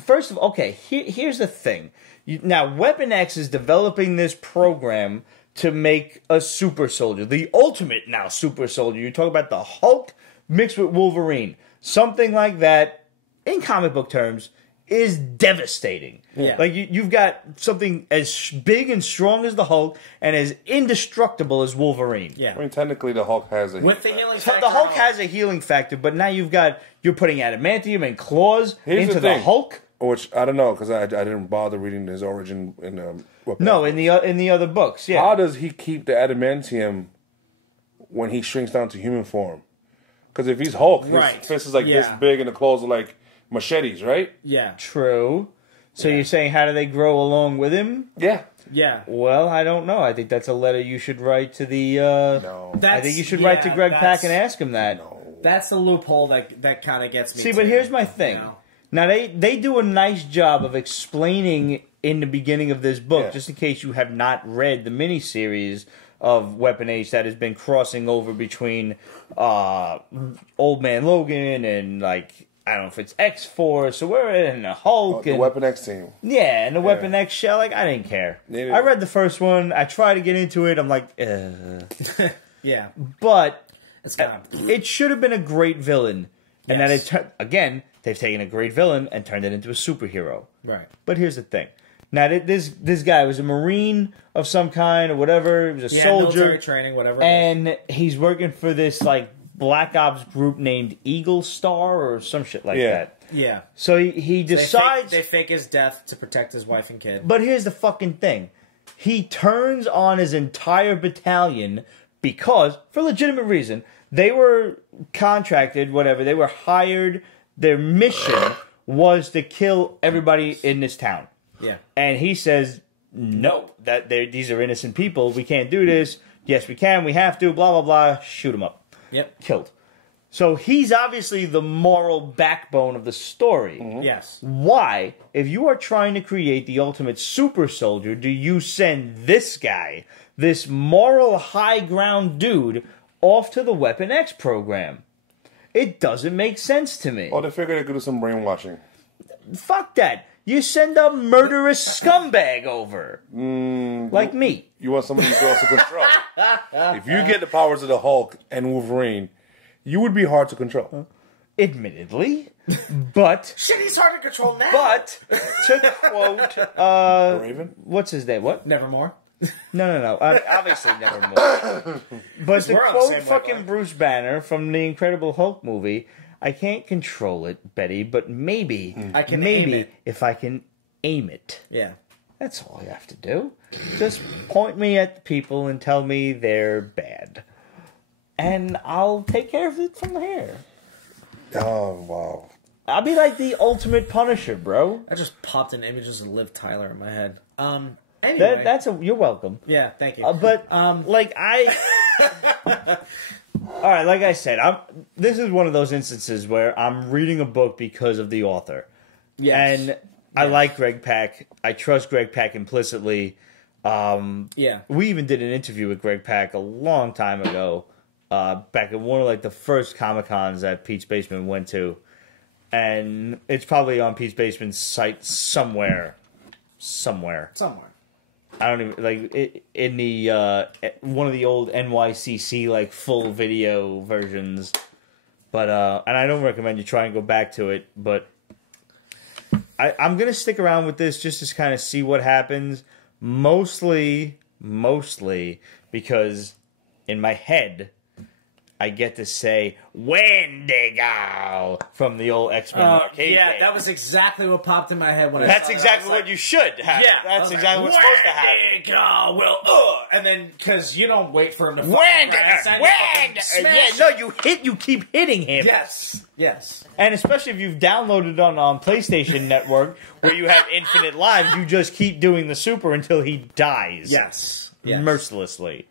First of all, okay, here's the thing. Now, Weapon X is developing this program to make a super soldier. The ultimate now super soldier. You talk about the Hulk mixed with Wolverine. Something like that, in comic book terms, is devastating. Yeah. Like, you've got something as big and strong as the Hulk and as indestructible as Wolverine. Yeah. I mean, technically, the Hulk has a healing factor. The Hulk has a healing factor, but now you're putting adamantium and claws into the Hulk. Which I don't know, because I didn't bother reading his origin in in the other books. Yeah. How does he keep the adamantium when he shrinks down to human form? Because if he's Hulk, his fist is like this big, and the claws are like machetes, right? Yeah. True. So you're saying, how do they grow along with him? Yeah. Yeah. Well, I don't know. I think that's a letter you should write to the. No. I think you should write to Greg Pak and ask him that. No. That's the loophole that kind of gets me. See, but here's my thing. Now, they do a nice job of explaining in the beginning of this book, just in case you have not read the miniseries of Weapon H that has been crossing over between Old Man Logan and, like, I don't know if it's X-Force or we're in the Hulk. The Weapon X team. Yeah, and the Weapon X shell, like, I didn't care. Neither. I read the first one. I tried to get into it. I'm like, yeah. But it's kind of... it should have been a great villain. And then, again... They've taken a great villain and turned it into a superhero. Right. But here's the thing. Now, this guy was a Marine of some kind or whatever. He was a soldier. Military training, whatever. And he's working for this, like, Black Ops group named Eagle Star or some shit like that. Yeah. So he decides... They fake his death to protect his wife and kid. But here's the fucking thing. He turns on his entire battalion because, for legitimate reason, they were contracted, whatever. They were hired... Their mission was to kill everybody in this town. Yeah. And he says, no, these are innocent people. We can't do this. Yes, we can. We have to. Blah, blah, blah. Shoot him up. Yep. Killed. So he's obviously the moral backbone of the story. Mm-hmm. Yes. Why, if you are trying to create the ultimate super soldier, do you send this guy, this moral high ground dude, off to the Weapon X program? It doesn't make sense to me. Oh, they figured they could do some brainwashing. Fuck that. You send a murderous scumbag over. Like me. You want somebody you can also control. If you get the powers of the Hulk and Wolverine, you would be hard to control. Admittedly. But... Shit, he's hard to control now. But, to quote... Raven? What's his name? What? Nevermore. No. Obviously Nevermore. But to quote fucking Bruce Banner from the Incredible Hulk movie... I can't control it, Betty, but maybe, I can aim it. If I can aim it. Yeah. That's all you have to do. Just point me at the people and tell me they're bad. And I'll take care of it from there. Oh, wow. I'll be like the ultimate Punisher, bro. I just popped in images of Liv Tyler in my head. Anyway. You're welcome. Yeah, thank you. All right, like I said, this is one of those instances where I'm reading a book because of the author. Yes. And I like Greg Pak. I trust Greg Pak implicitly. Yeah. We even did an interview with Greg Pak a long time ago, back at one of like the first Comic-Cons that Pete's Basement went to. And it's probably on Pete's Basement's site somewhere. I don't even like in the one of the old NYCC like full video versions, but and I don't recommend you try and go back to it. But I'm gonna stick around with this just to kind of see what happens. Mostly because in my head I get to say Wendigo from the old X-Men arcade game. That was exactly what popped in my head when I That's saw exactly that. what you should have. Yeah, That's exactly what's supposed to happen. Wendigo will, and then because you don't wait for him to you keep hitting him. Yes. And especially if you've downloaded it on PlayStation Network, where you have infinite lives, you just keep doing the super until he dies. Yes. Mercilessly.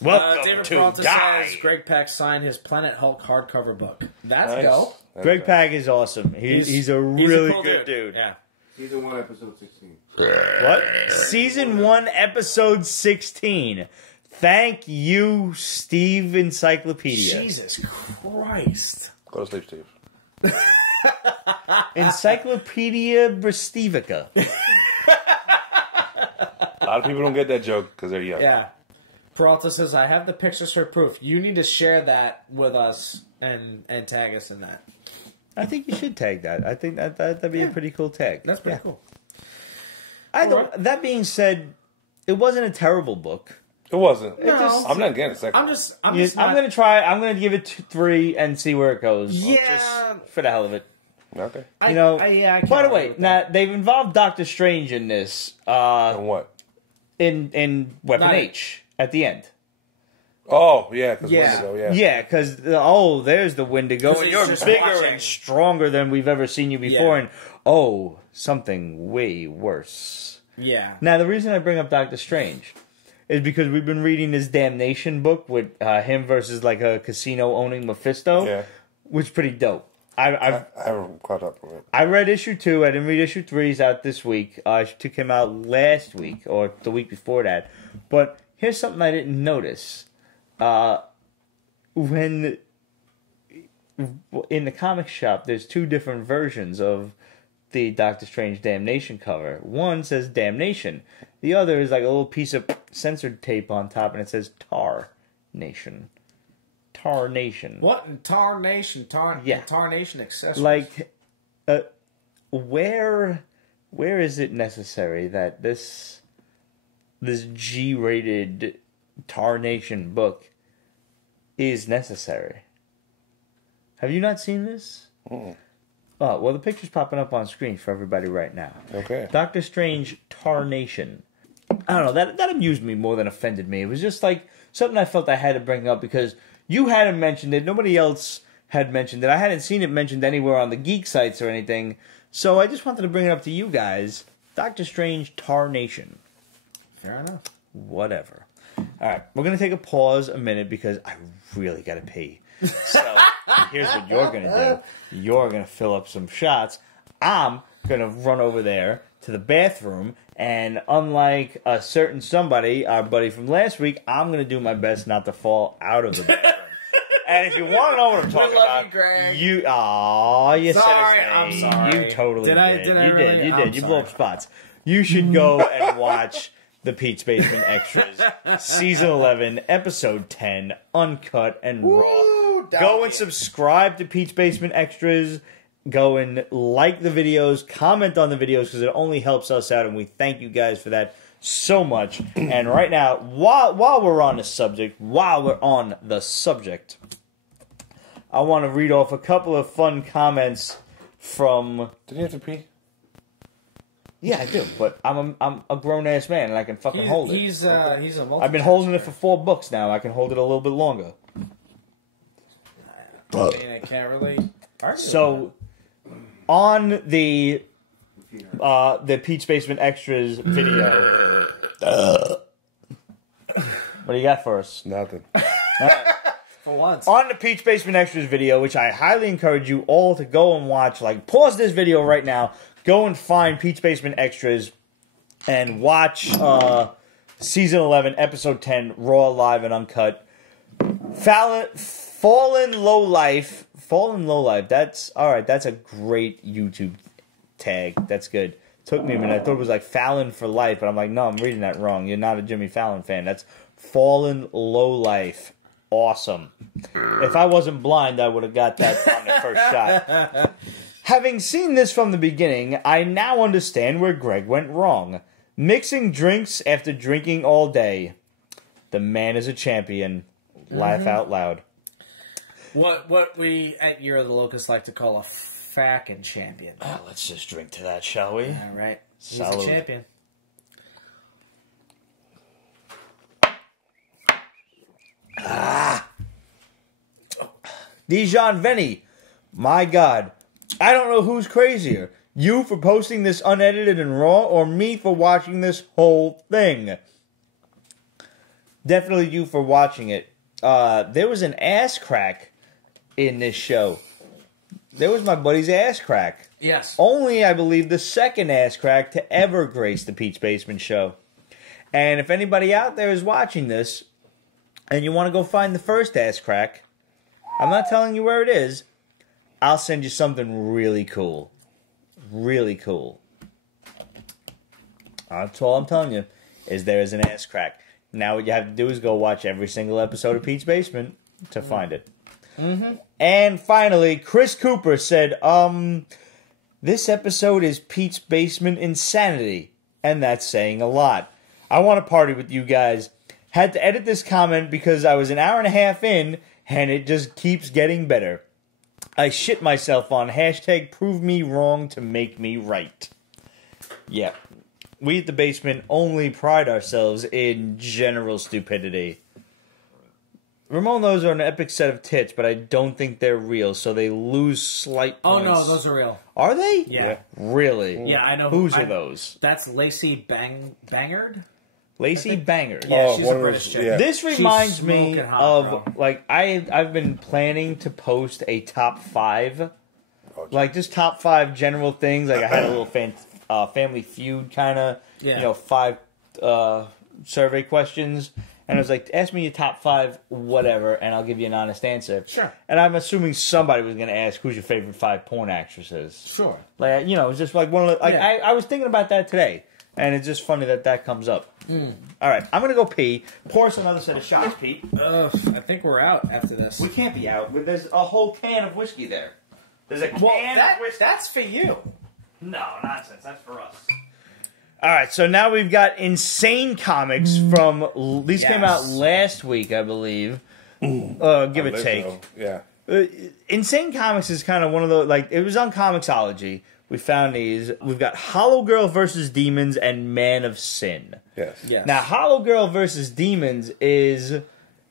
Welcome David to Peralta die. says Greg Pak signed his Planet Hulk hardcover book. That's Nice. dope. Greg Pak is awesome. He's a really cool good dude. Yeah. Season 1, episode 16. What? Season 1, episode 16. Thank you, Steve Encyclopedia. Jesus Christ. Go to sleep, Steve. Encyclopedia Bristevica. A lot of people don't get that joke because they're young. Yeah. Peralta says, I have the pictures for proof. You need to share that with us and tag us in that. I think you should tag that. I think that'd be a pretty cool tag. That's pretty cool. That being said, it wasn't a terrible book. It wasn't. No. I'm not getting it. I'm gonna try. I'm gonna give it 3 and see where it goes. Yeah. Just for the hell of it. Okay. I can't by the way, now they've involved Doctor Strange in this. And what? In Weapon H at the end. Oh yeah, because Wendigo. Yeah, because there's the Wendigo, and you're bigger and stronger than we've ever seen you before, and something way worse. Yeah. Now the reason I bring up Doctor Strange is because we've been reading this Damnation book with him versus like a casino owning Mephisto, which is pretty dope. I haven't caught up with it. I read issue 2. I didn't read issue 3. It's out this week. Issue 2 came out last week or the week before that. But here's something I didn't notice. When in the comic shop, there's 2 different versions of the Doctor Strange Damnation cover. One says Damnation. The other is like a little piece of censored tape on top, and it says Tar Nation. Tarnation. What in Tarnation? Tarnation accessories. Like, where is it necessary that this G-rated Tarnation book is necessary? Have you not seen this? Mm. Oh, well, the picture's popping up on screen for everybody right now. Okay. Doctor Strange Tarnation. I don't know, that amused me more than offended me. It was just like something I felt I had to bring up because you hadn't mentioned it. Nobody else had mentioned it. I hadn't seen it mentioned anywhere on the geek sites or anything. So I just wanted to bring it up to you guys. Doctor Strange Tarnation. Fair enough. Whatever. All right. We're going to take a pause a minute because I really got to pee. So here's what you're going to do. You're going to fill up some shots. I'm going to run over there to the bathroom. And unlike a certain somebody, our buddy from last week, I'm going to do my best not to fall out of the bathroom. And if you want to know what I'm talking about, Greg. you said his name. I'm sorry. You totally did. You did. You blew up sorry. spots. You should go and watch the Pete's Basement Extras, Season 11, Episode 10, Uncut and Raw. Go and subscribe to Pete's Basement Extras. Go and like the videos, comment on the videos, because it only helps us out, and we thank you guys for that so much. And right now, while we're on the subject, I want to read off a couple of fun comments from... Did you have to pee? Yeah, I do, but I'm a grown-ass man, and I can fucking hold it. He's a I've been holding it for 4 books now. I can hold it a little bit longer. I can't really argue So, on the Pete's Basement Extras video... What do you got for us? Nothing. for once. On the Pete's Basement Extras video, which I highly encourage you all to go and watch. Like, pause this video right now. Go and find Pete's Basement Extras and watch Season 11, Episode 10, Raw, Live, and Uncut. Fallen Low Life. That's, alright, that's a great YouTube tag. That's good. Took me a minute. I thought it was like Fallon for Life, but I'm like, no, I'm reading that wrong. You're not a Jimmy Fallon fan. That's Fallen Low Life. Awesome. If I wasn't blind, I would have got that on the first shot. Having seen this from the beginning, I now understand where Greg went wrong. Mixing drinks after drinking all day. The man is a champion. Laugh out loud. What we at Year of the Locust like to call a fackin' champion. Let's just drink to that, shall we? All right. He's Salud. a champion. Dijon Venny. My God. I don't know who's crazier. You for posting this unedited and raw, or me for watching this whole thing? Definitely you for watching it. There was an ass crack in this show. There was my buddy's ass crack. Yes. Only, I believe, the second ass crack to ever grace the Pete's Basement show. And if anybody out there is watching this, and you want to go find the first ass crack, I'm not telling you where it is. I'll send you something really cool. Really cool. That's all I'm telling you, is there is an ass crack. Now what you have to do is go watch every single episode of Pete's Basement to find it. Mm-hmm. And finally, Chris Cooper said, this episode is Pete's Basement insanity. And that's saying a lot. I want to party with you guys. Had to edit this comment because I was an hour and a half in, and it just keeps getting better. I shit myself on hashtag prove me wrong to make me right. Yeah. We at the Basement only pride ourselves in general stupidity. Ramon, those are an epic set of tits, but I don't think they're real, so they lose slight points. Oh, no, those are real. Are they? Yeah. Really? Yeah, I know. Whose are those? That's Lacey Bangard? Lacey Bangard. Yeah, she's a one of British those- chick. yeah. This reminds She's me smoking hot, of, bro. like, I've been planning to post a top 5. Like, just top 5 general things. Like, I had a little Family Feud kind of, 5 survey questions. And I was like, ask me your top 5 whatever, and I'll give you an honest answer. Sure. And I'm assuming somebody was going to ask, who's your favorite 5 porn actresses? Sure. Like, it was just like one of the... Like, Yeah. I was thinking about that today. And it's just funny that comes up. All right, I'm going to go pee. Pour us another set of shots, Pete. I think we're out after this. We can't be out. There's a whole can of whiskey there. There's a can of whiskey. That's for you. No, nonsense. That's for us. All right, so now we've got Insane Comics from... These came out last week, I believe. Give or take. So. Yeah. Insane Comics is kind of one of the... Like, it was on Comixology. We found these. We've got Hollow Girl vs. Demons and Man of Sin. Yes. Now, Hollow Girl vs. Demons is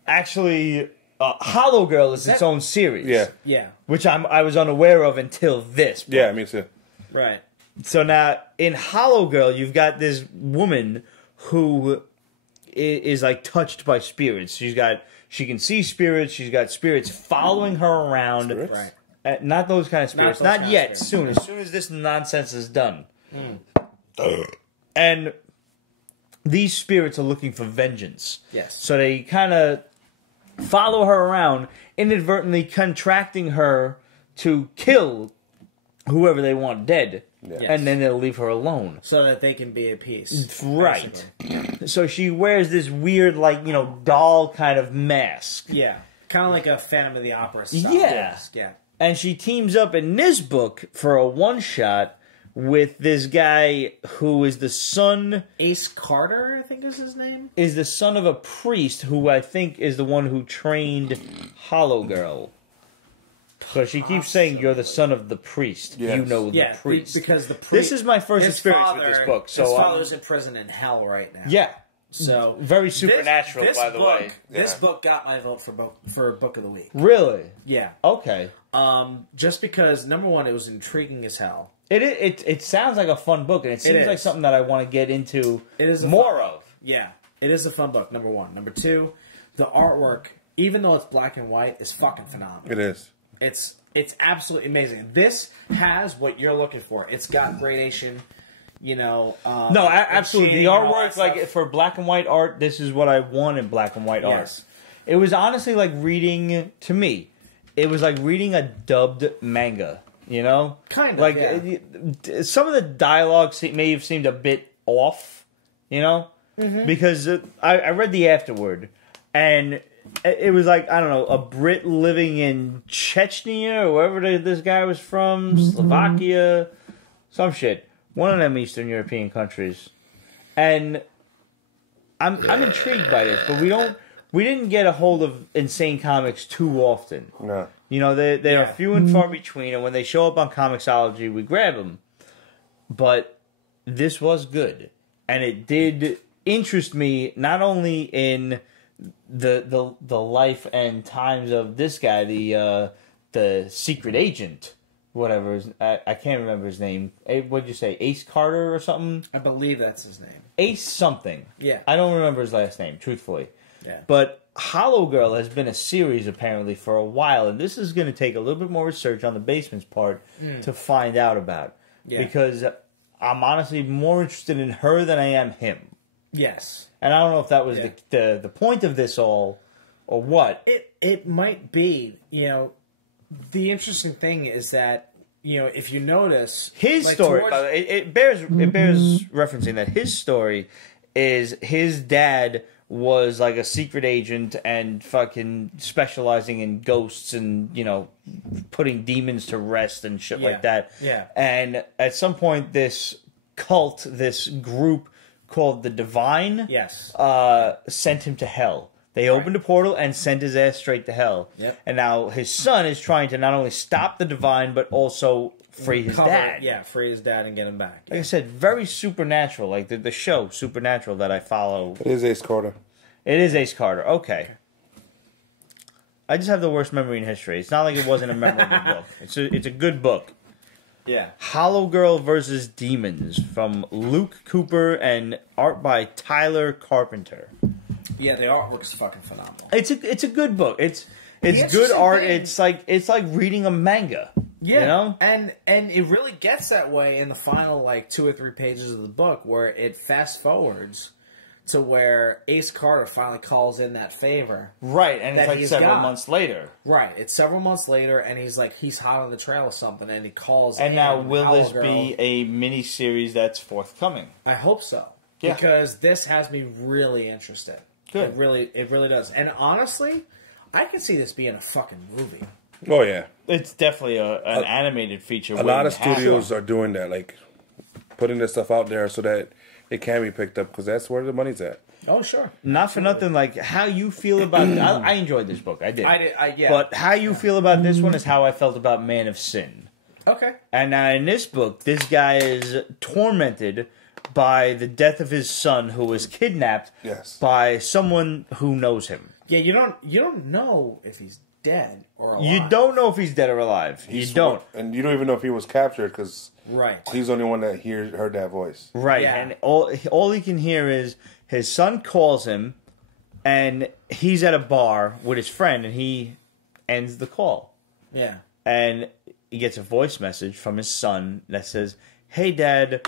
actually... Hollow Girl is its own series. Yeah. Yeah. Which I was unaware of until this. Yeah, me too. Right. So now, in Hollow Girl, you've got this woman who is like touched by spirits. She can see spirits. She's got spirits following her around. Spirits? Right. Not those kind of spirits. Not those Not kind yet. of Soon. As soon as this nonsense is done. And these spirits are looking for vengeance. Yes. So they kind of follow her around, inadvertently contracting her to kill whoever they want dead. Yes. And then they'll leave her alone. So that they can be at peace. Right. Basically. So she wears this weird, like, doll kind of mask. Yeah. Kind of like a Phantom of the Opera style mask. Yeah. And she teams up in this book for a one-shot with this guy who is the son... Ace Carter, I think is his name? Is the son of a priest who I think is the one who trained Hollow Girl. Because she keeps saying you're the son of the priest. Yes. You know the priest. Because the priest... This is my first experience with this book. So his father's in prison in hell right now. Yeah. So very supernatural, this by the book, way. This book got my vote for Book of the Week. Really? Yeah. Okay. Just because, number one, it was intriguing as hell. It sounds like a fun book, and it seems like something that I want to get into more of. Yeah. It is a fun book, number one. Number two, the artwork, even though it's black and white, is fucking phenomenal. It is. It's absolutely amazing. This has what you're looking for. It's got gradation, no, absolutely. The artwork, like for black and white art, this is what I want in black and white art. It was honestly like reading, to me, it was like reading a dubbed manga. Kind of. Like some of the dialogue may have seemed a bit off. Because I read the afterword, and it was like, I don't know, a Brit living in Chechnya or wherever this guy was from, Slovakia, some shit. One of them Eastern European countries. And I'm intrigued by this, but we didn't get a hold of Insane Comics too often. No. They are few and far between, and when they show up on Comixology, we grab them. But this was good. And it did interest me not only in the life and times of this guy, the secret agent, whatever. I can't remember his name. What'd you say? Ace Carter or something? I believe that's his name. Ace something. Yeah. I don't remember his last name, truthfully. Yeah. But Hollow Girl has been a series apparently for a while, and this is going to take a little bit more research on the Basement's part to find out about. Yeah. Because I'm honestly more interested in her than I am him. Yes. And I don't know if that was the point of this all or what. It might be. The interesting thing is that, if you notice... His story, by the way, it bears referencing that his story is his dad was like a secret agent and fucking specializing in ghosts and, putting demons to rest and shit like that. Yeah. And at some point, this cult, this group called the Divine, sent him to hell. They opened a portal and sent his ass straight to hell. Yep. And now his son is trying to not only stop the Divine, but also free his dad. Yeah, free his dad and get him back. Like I said, very supernatural. Like the show, Supernatural, that I follow. It is Ace Carter. It is Ace Carter. Okay. I just have the worst memory in history. It's not like it wasn't a memorable book. It's a good book. Yeah. Hollow Girl versus Demons from Luke Cooper and art by Tyler Carpenter. Yeah, the artwork's fucking phenomenal. It's a good book. It's good art. It's like reading a manga. Yeah, and it really gets that way in the final 2 or 3 pages of the book, where it fast forwards to where Ace Carter finally calls in that favor. Right, and it's like several months later. Right, it's several months later, and he's hot on the trail of something, and he calls in. And now, will this be a mini-series that's forthcoming? I hope so. Yeah. Because this has me really interested. Good. It really does. And honestly, I can see this being a fucking movie. Oh, yeah. It's definitely an animated feature. A lot of studios are doing that, like putting this stuff out there so that it can be picked up, because that's where the money's at. Oh, sure. Not for nothing, like how you feel about... I enjoyed this book. I did. Yeah. But how you feel about this one is how I felt about Man of Sin. Okay. And now in this book, this guy is tormented by the death of his son, who was kidnapped by someone who knows him. Yeah, you don't know if he's dead or alive. You don't know if he's dead or alive. You don't. And you don't even know if he was captured, because he's the only one that heard that voice. Right, yeah. And all he can hear is his son calls him, and he's at a bar with his friend, and he ends the call. Yeah. And he gets a voice message from his son that says, "Hey, Dad,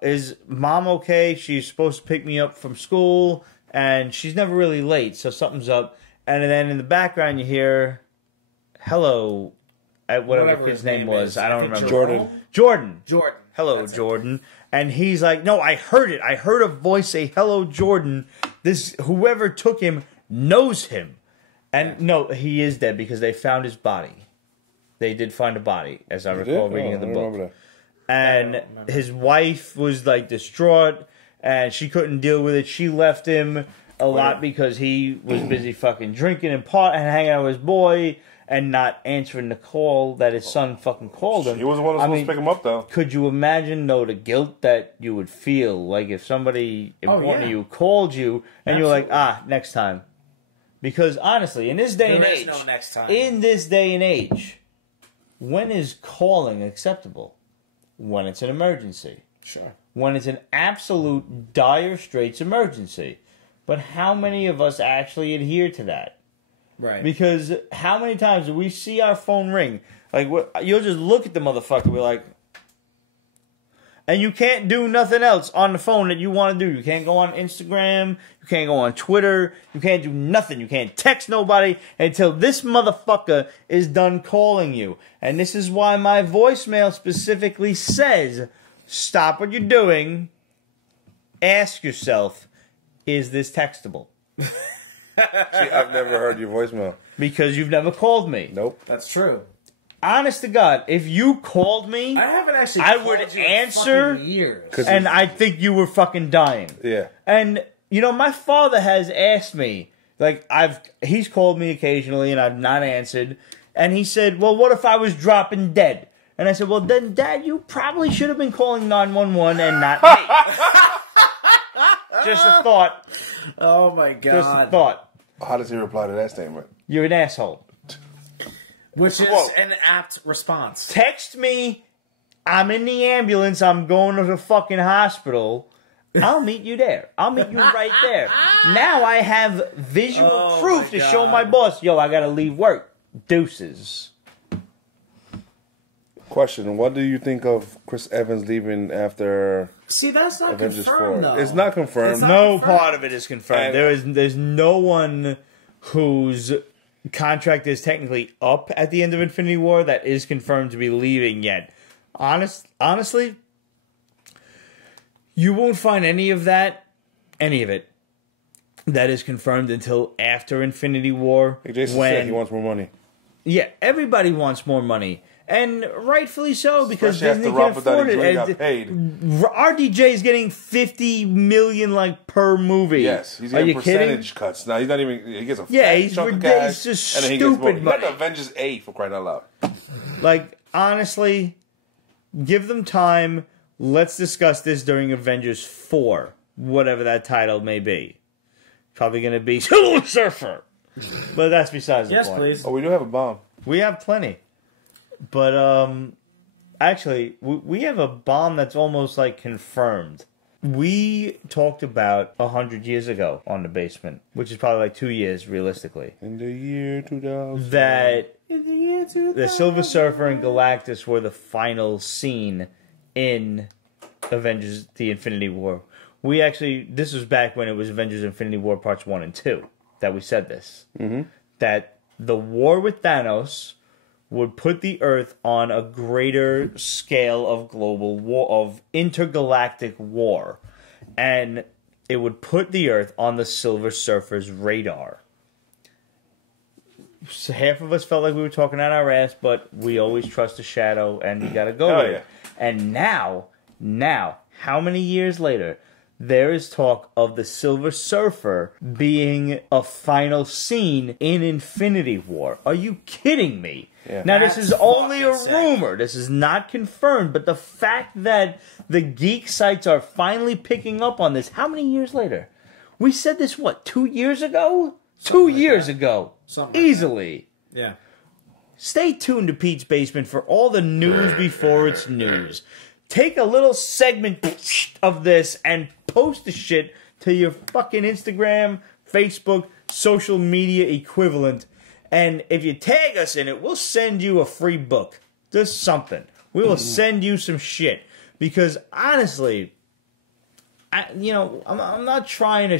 is Mom okay? She's supposed to pick me up from school, and she's never really late, so something's up." And then in the background, you hear, hello, whatever his name was. I don't remember. Jordan. Hello, that's Jordan. And he's like, no, I heard it. I heard a voice say, hello, Jordan. Whoever took him knows him. And no, he is dead because they found his body. They did find a body, as I recall reading in the book. And his wife was like distraught, and she couldn't deal with it. She left him a lot because he was busy fucking drinking and hanging out with his boy and not answering the call that his son fucking called him. He was the one who was supposed to pick him up, though. Could you imagine, though, the guilt that you would feel? Like, if somebody important to you called you and you're like, next time. Because, honestly, in this day and age... no next time. In this day and age, when is calling acceptable? When it's an emergency. Sure. When it's an absolute dire straits emergency. But how many of us actually adhere to that? Right. Because how many times do we see our phone ring? Like, you'll just look at the motherfucker and be like... And you can't do nothing else on the phone that you want to do. You can't go on Instagram. You can't go on Twitter. You can't do nothing. You can't text nobody until this motherfucker is done calling you. And this is why my voicemail specifically says, stop what you're doing. Ask yourself, is this textable? See, I've never heard your voicemail. Because you've never called me. Nope. That's true. Honest to God, if you called me, I haven't actually I called would you answer, in years. and I think you were fucking dying. Yeah. And, you know, my father has asked me, like, he's called me occasionally, and I've not answered, and he said, well, what if I was dropping dead? And I said, well, then, Dad, you probably should have been calling 911 and not me. Just a thought. Oh, my God. Just a thought. How does he reply to that statement? You're an asshole. Which is an apt response. Text me, I'm in the ambulance, I'm going to the fucking hospital. I'll meet you there. I'll meet you right there. Now I have visual proof to show my boss, yo, I gotta leave work. Deuces. Question, what do you think of Chris Evans leaving after... See, that's not Avengers confirmed, 4? though. It's not confirmed. No part of it is confirmed. There's no one whose contract is technically up at the end of Infinity War that is confirmed to be leaving yet. Honestly, you won't find any of it, that is confirmed until after Infinity War. Like Jason said, he wants more money. Yeah, everybody wants more money. And rightfully so, because Especially Disney can afford it. got paid. RDJ is getting $50 million per movie. Yes, he's Are getting you percentage kidding? cuts. Now he's not even. He gets a he's chunk of ridiculous. cash, It's just and then he gets more. stupid money. Not the Avengers 8 for crying out loud. Like, honestly, give them time. Let's discuss this during Avengers 4, whatever that title may be. Probably going to be Silver Surfer. But that's besides the point. Yes, please. Oh, we do have a bomb. We have plenty. But, actually, we have a bomb that's almost, like, confirmed. We talked about 100 years ago on The Basement, which is probably, like, 2 years, realistically. In the year 2000. That the Silver Surfer and Galactus were the final scene in Avengers: The Infinity War. We actually, this was back when it was Avengers: Infinity War Parts 1 and 2, that we said this. Mm-hmm. That the war with Thanos would put the Earth on a greater scale of global war, of intergalactic war. And it would put the Earth on the Silver Surfer's radar. So half of us felt like we were talking out our ass, but we always trust the shadow, and you gotta go with it. And now, how many years later, there is talk of the Silver Surfer being a final scene in Infinity War. Are you kidding me? Yeah. Now, this is only a sick. rumor. This is not confirmed. But the fact that the geek sites are finally picking up on this, how many years later? We said this, 2 years ago? Something 2 years ago. Something like Easily. that. Yeah. Stay tuned to Pete's Basement for all the news before it's news. Take a little segment of this and post the shit to your fucking Instagram, Facebook, social media equivalent. And if you tag us in it, we'll send you a free book. Just something. We will send you some shit. Because honestly, I'm not trying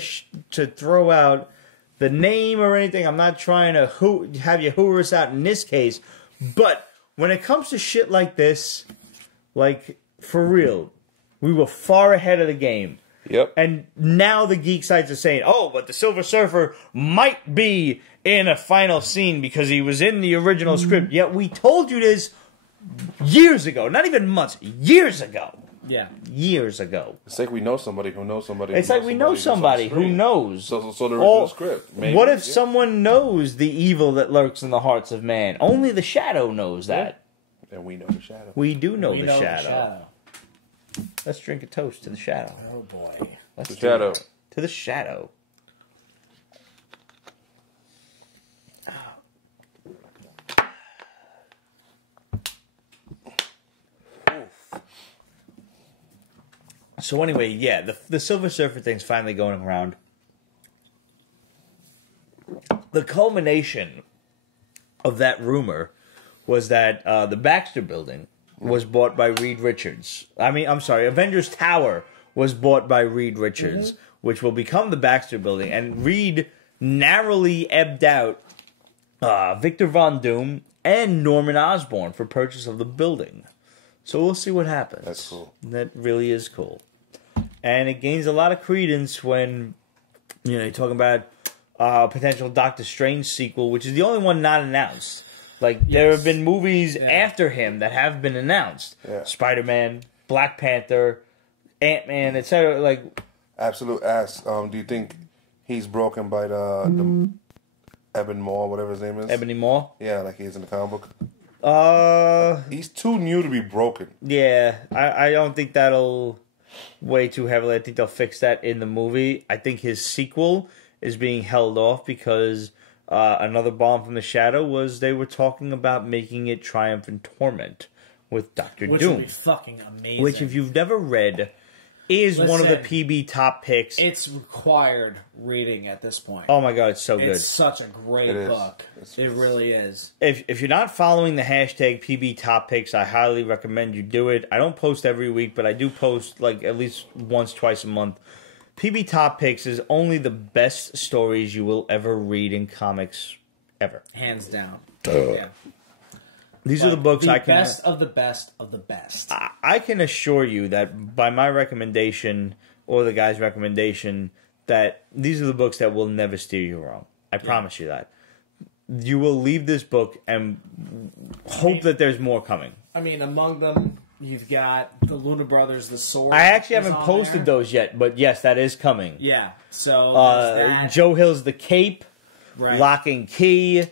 to throw out the name or anything. I'm not trying to have you hoover us out in this case. But when it comes to shit like this, like, for real, we were far ahead of the game. Yep. And now the geek sites are saying, oh, but the Silver Surfer might be in a final scene because he was in the original script. Yet we told you this years ago. Not even months. Years ago. Yeah. Years ago. It's like we know somebody who knows somebody. It's like we know somebody who knows. So the original script. Maybe. What if someone knows the evil that lurks in the hearts of man? Only the Shadow knows that. And we know the Shadow. We do know the Shadow. Let's drink a toast to the Shadow. Oh boy. Let's the Shadow. To the Shadow. So anyway, yeah, the Silver Surfer thing's finally going around. The culmination of that rumor was that the Baxter Building was bought by Reed Richards. I'm sorry, Avengers Tower was bought by Reed Richards, which will become the Baxter Building. And Reed narrowly ebbed out Victor Von Doom and Norman Osborn for purchase of the building. So we'll see what happens. That's cool. That really is cool. And it gains a lot of credence when, you're talking about potential Doctor Strange sequel, which is the only one not announced. Like, there have been movies after him that have been announced. Yeah. Spider-Man, Black Panther, Ant-Man, etc. Like, absolute ass. Do you think he's broken by the Ebony Maw, whatever his name is? Ebony Maw? Yeah, like he is in the comic book. He's too new to be broken. Yeah, I don't think that'll weigh too heavily. I think they'll fix that in the movie. I think his sequel is being held off because another bomb from the Shadow was they were talking about making it Triumph and Torment with Doctor Doom. Which would be fucking amazing. Which, if you've never read, is one of the PB top picks. It's required reading at this point. Oh my god, it's so good. It's such a great book. It really is. If you're not following the hashtag PB top picks, I highly recommend you do it. I don't post every week, but I do post like at least once, twice a month. PB Top Picks is only the best stories you will ever read in comics, ever. Hands down. Yeah. These are the books I can... best of the best of the best. I can assure you that by my recommendation, or the guy's recommendation, that these are the books that will never steer you wrong. I promise you that. You will leave this book and hope that there's more coming. I mean, among them... You've got the Luna Brothers, the Sword. I actually haven't posted those yet, but yes, that is coming. Yeah, so Joe Hill's The Cape, right. Lock and Key,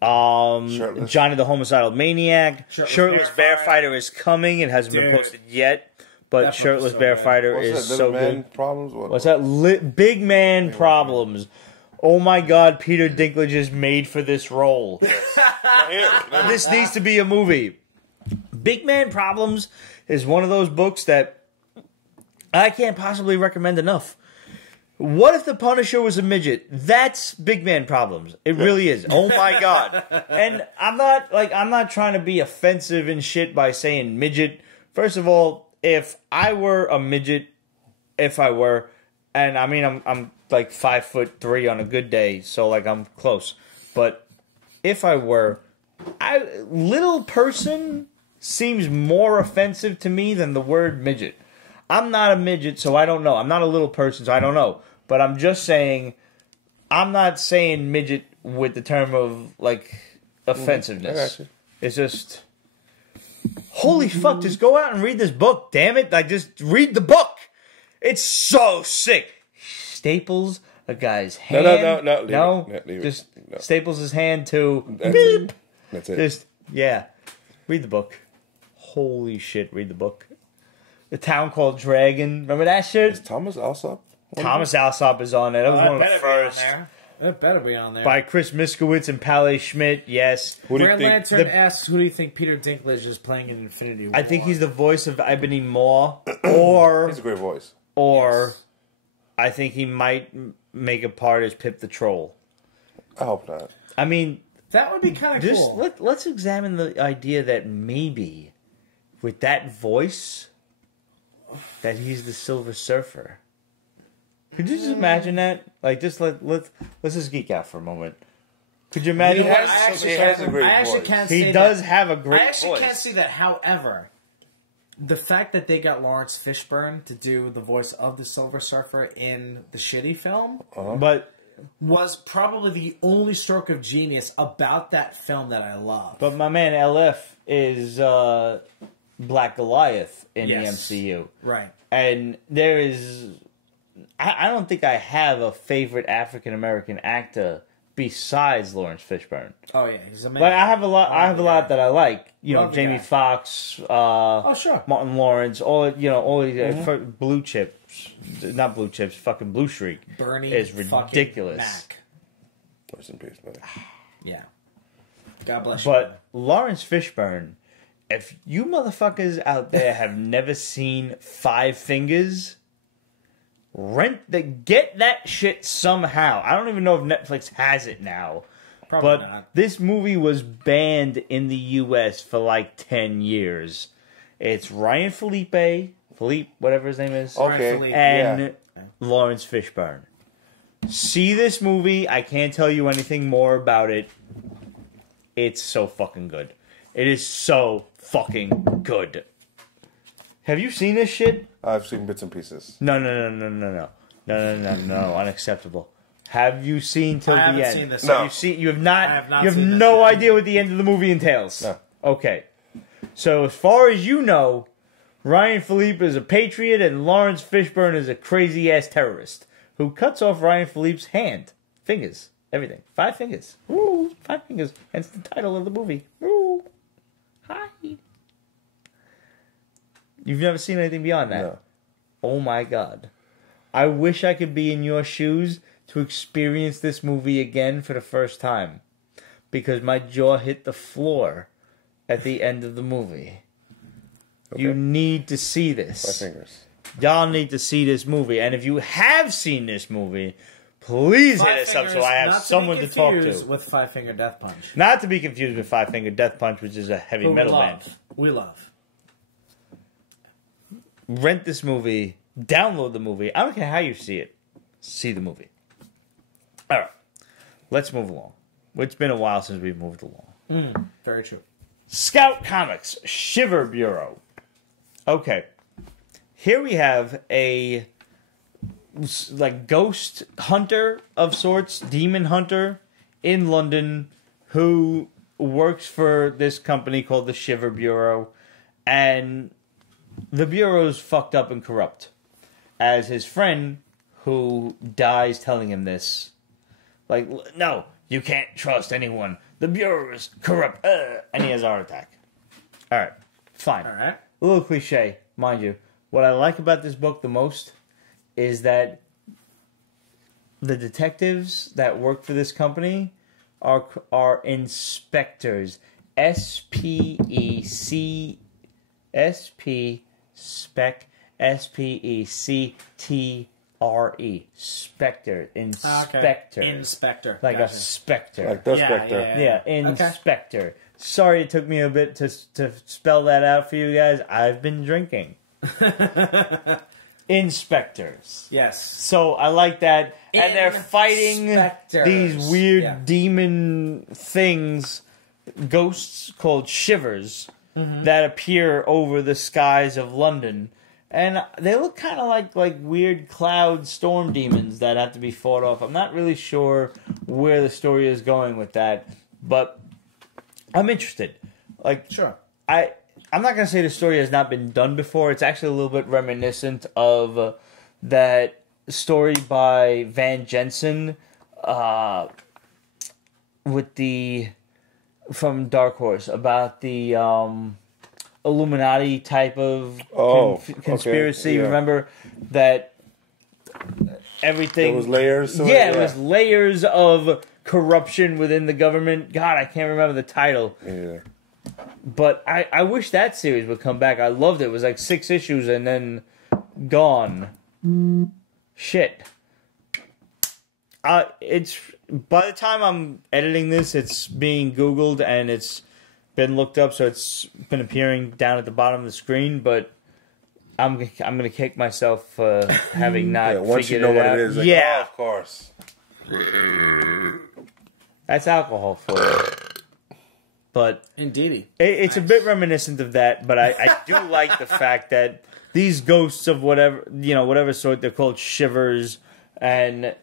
Johnny the Homicidal Maniac, Shirtless Bear Fighter is coming. It hasn't been posted yet, but Shirtless Bear Fighter is so good. What's that? Big Man Problems. Oh my God, Peter Dinklage is made for this role. This needs to be a movie. Big Man Problems is one of those books that I can't possibly recommend enough. What if the Punisher was a midget? That's Big Man Problems. It really is. Oh my God. And I'm not trying to be offensive and shit by saying midget. First of all, if I were a midget, and I mean I'm like 5'3" on a good day, so like I'm close. But if I were, little person seems more offensive to me than the word midget. I'm not a midget, so I don't know. I'm not a little person, so I don't know. But I'm just saying, I'm not saying midget with the term of, like, offensiveness. I got you. It's just, holy fuck, just go out and read this book, damn it. Like, just read the book. It's so sick. Staples a guy's hand. No. Leave just it. No. staples his hand to That's beep. it. That's it. Just, yeah. Read the book. Holy shit, read the book. The Town Called Dragon. Remember that shit? Is Thomas Alsop? Thomas Alsop is on there. That was one of the first. It better be on there. By Chris Miskowitz and Paley Schmidt, yes. Grant Lantern asks, who do you think Peter Dinklage is playing in Infinity War? I think he's the voice of Ebony Maw. Or... He's a great voice. Or... I think he might make a part as Pip the Troll. I hope not. I mean... That would be kind of cool. Let's examine the idea that maybe... with that voice, that he's the Silver Surfer. Could you just imagine that? Like, just let's just geek out for a moment. Could you imagine? He has a great voice. He does have a great voice. I actually can't see that. However, the fact that they got Lawrence Fishburne to do the voice of the Silver Surfer in the shitty film, but was probably the only stroke of genius about that film that I love. But my man LF is Black Goliath in the MCU, right? And there is, I don't think I have a favorite African American actor besides Lawrence Fishburne. Oh yeah, he's amazing. But I have a lot. I have a lot that I like. You know, Jamie Foxx. Sure. Martin Lawrence. All these blue chips, not blue chips. Fucking Blue Streak. Bernie is ridiculous. Mac. Rest in peace, man. Yeah. God bless you. But Lawrence Fishburne, if you motherfuckers out there have never seen Five Fingers, get that shit somehow. I don't even know if Netflix has it now. Probably not. This movie was banned in the U.S. for like 10 years. It's Ryan Philippe, whatever his name is. Okay. And Lawrence Fishburne. See this movie. I can't tell you anything more about it. It's so fucking good. It is so fucking good. Have you seen this shit? I've seen bits and pieces. No. Unacceptable. Have you seen till the end? I haven't seen this. No. You have not. I have not you have seen no this idea what the end of the movie entails. No. Okay. So as far as you know, Ryan Philippe is a patriot and Lawrence Fishburne is a crazy ass terrorist who cuts off Ryan Philippe's hand, fingers, everything. 5 fingers. Woo, 5 fingers. Hence the title of the movie. Woo. Hi. You've never seen anything beyond that? No. Oh my god. I wish I could be in your shoes to experience this movie again for the first time. Because my jaw hit the floor at the end of the movie. Okay. You need to see this. 5 fingers. Y'all need to see this movie. And if you have seen this movie, please hit us up so I have someone to talk to. With Five Finger Death Punch. Not to be confused with Five Finger Death Punch, which is a heavy metal band. We love. Rent this movie. Download the movie. I don't care how you see it. See the movie. All right. Let's move along. It's been a while since we've moved along. Very true. Scout Comics, Shiver Bureau. Okay. Here we have a ghost hunter of sorts, demon hunter in London who works for this company called the Shiver Bureau, and the Bureau's fucked up and corrupt. As his friend, who dies telling him this, like, no, you can't trust anyone. The Bureau is corrupt. And he has a heart attack. All right, fine. All right. A little cliche, mind you. What I like about this book the most is that the detectives that work for this company are inspectors. S-P-E-C-T-R-E. Spectre. Inspector. Okay. Inspector. Like a spectre. Like the spectre. Yeah, inspector. Okay. Sorry it took me a bit to spell that out for you guys. I've been drinking. Inspectors. Yes. So I like that. And they're fighting these weird demon things, ghosts called shivers, that appear over the skies of London. And they look kind of like weird cloud storm demons that have to be fought off. I'm not really sure where the story is going with that, but I'm interested. Sure. I'm not going to say the story has not been done before. It's actually a little bit reminiscent of that story by Van Jensen from Dark Horse about the Illuminati type of conspiracy. Okay. Yeah. Remember that everything... There was layers to it? Yeah, it was layers of corruption within the government. God, I can't remember the title. Yeah. But I wish that series would come back. I loved it. It was like 6 issues and then gone. Shit. It's by the time I'm editing this, it's being Googled and it's been looked up, so it's been appearing down at the bottom of the screen. But I'm gonna kick myself for having not once you figured know it what out. it is, like, yeah, oh, of course. That's alcohol for you. But indeedy, it's a bit reminiscent of that. But I do like the fact that these ghosts of whatever sort, they're called shivers, and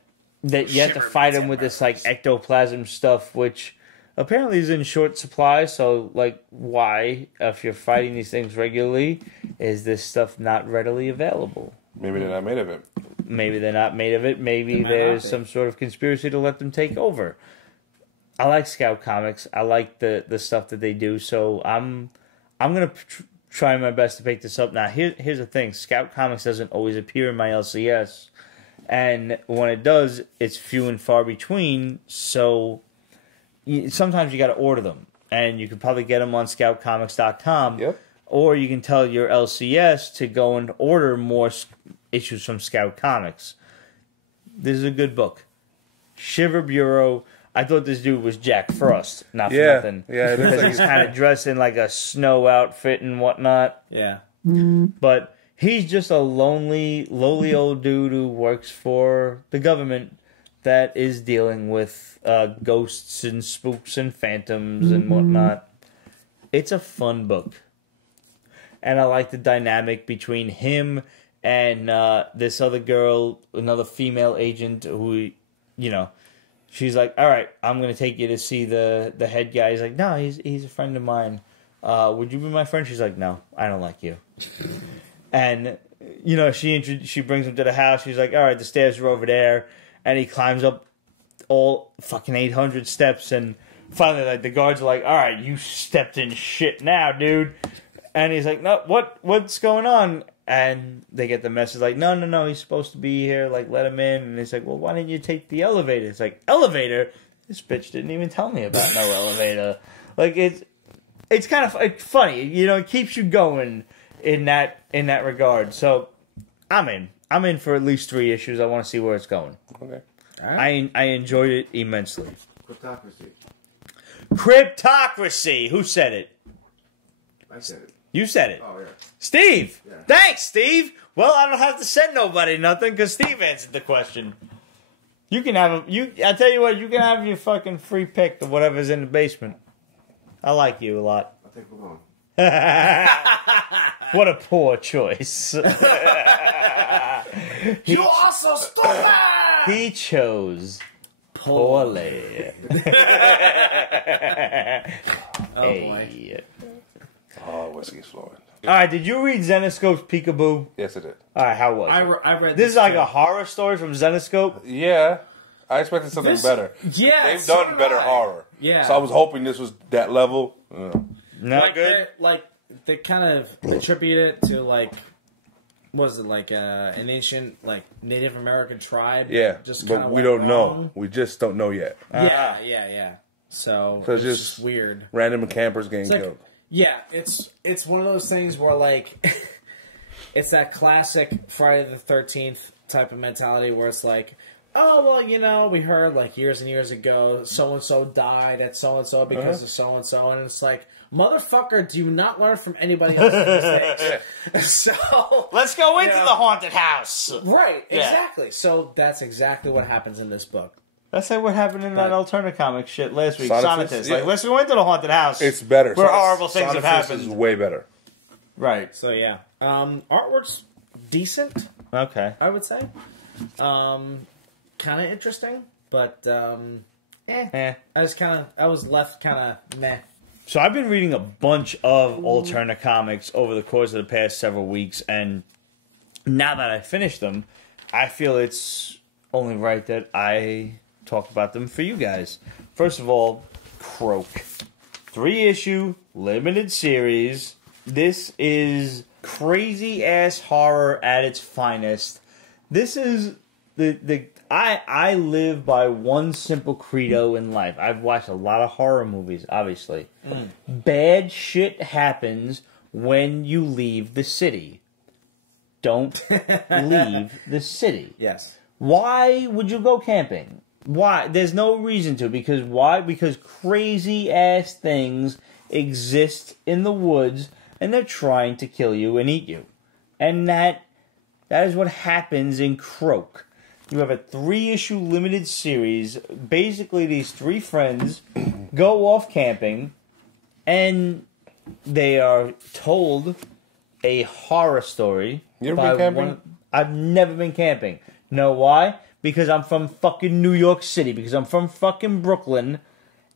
that you have to fight them with this like ectoplasm stuff, which apparently is in short supply. So like, why, if you're fighting these things regularly, is this stuff not readily available? Maybe they're not made of it. Maybe they're not made of it. Maybe there's some sort of conspiracy to let them take over. I like Scout Comics. I like the stuff that they do. So I'm gonna try my best to pick this up. Now here's the thing: Scout Comics doesn't always appear in my LCS, and when it does, it's few and far between. So sometimes you got to order them, and you can probably get them on ScoutComics.com. Yep. Or you can tell your LCS to go and order more issues from Scout Comics. This is a good book. Shiver Bureau. I thought this dude was Jack Frost, not for nothing. Yeah, because he's kind of dressed in like a snow outfit and whatnot. Yeah. But he's just a lowly old dude who works for the government that is dealing with ghosts and spooks and phantoms and whatnot. It's a fun book. And I like the dynamic between him and this other girl, another female agent who, she's like, all right, I'm going to take you to see the head guy. He's like, no, he's a friend of mine. Would you be my friend? She's like, no, I don't like you. And, she brings him to the house. She's like, all right, the stairs are over there. And he climbs up all fucking 800 steps. And finally, like, the guards are like, all right, you stepped in shit now, dude. And he's like, no, what's going on? And they get the message like, no, he's supposed to be here. Like, let him in. And he's like, well, why didn't you take the elevator? It's like, elevator? This bitch didn't even tell me about no elevator. Like, it's kind of funny. It keeps you going in that regard. So, I'm in. I'm in for at least 3 issues. I want to see where it's going. Okay. All right. I enjoyed it immensely. Cryptocracy. Cryptocracy. Who said it? I said it. You said it. Oh, yeah. Steve! Yeah. Thanks, Steve! Well, I don't have to send nobody nothing because Steve answered the question. You can have I tell you what, you can have your fucking free pick of whatever's in the basement. I like you a lot. I'll take one. What a poor choice. You also stupid! He chose poorly. Oh, boy. Hey. Oh, whiskey's flowing. Alright, did you read Zenoscope's Peekaboo? Yes, I did. Alright, how was it? I read This is like too. a horror story from Zenoscope? Yeah. I expected something better. Yeah, They've so done better did I. horror. Yeah. So I was hoping this was that level. Not good? They kind of attribute it to was it an ancient Native American tribe? Yeah, just but kinda we went don't wrong? know. We just don't know yet. Yeah. So So it's it's just weird. Random campers getting It's like- killed. Yeah, it's one of those things where it's that classic Friday the 13th type of mentality where it's like, oh well, we heard years and years ago so and so died at so and so because of so and so, and it's like, motherfucker, do you not learn from anybody else's mistakes? So Let's go into the haunted house. right, Yeah. exactly. So that's exactly what happens in this book. That's like what happened in that Alterna comic shit last week. Sonatus? Sonatus. Yeah. Let's go into the haunted house. It's better. Where horrible things have Sonatus happened. is way better. Right. So yeah, artwork's decent, Okay. I would say. Kind of interesting, but I was left kind of meh. So I've been reading a bunch of Alterna comics over the course of the past several weeks, and now that I finished them, I feel it's only right that I talk about them for you guys. First of all, Croak. 3-issue, limited series. This is crazy-ass horror at its finest. This is I live by one simple credo in life. I've watched a lot of horror movies, obviously. Bad shit happens when you leave the city. Don't leave the city. Yes. Why would you go camping? Why? There's no reason to. Because why? Because crazy-ass things exist in the woods, and they're trying to kill you and eat you. And that is what happens in Croak. You have a 3-issue limited series. Basically, these 3 friends go off camping, and they are told a horror story. You ever been camping? I've never been camping. Know why? Because I'm from fucking New York City. Because I'm from fucking Brooklyn.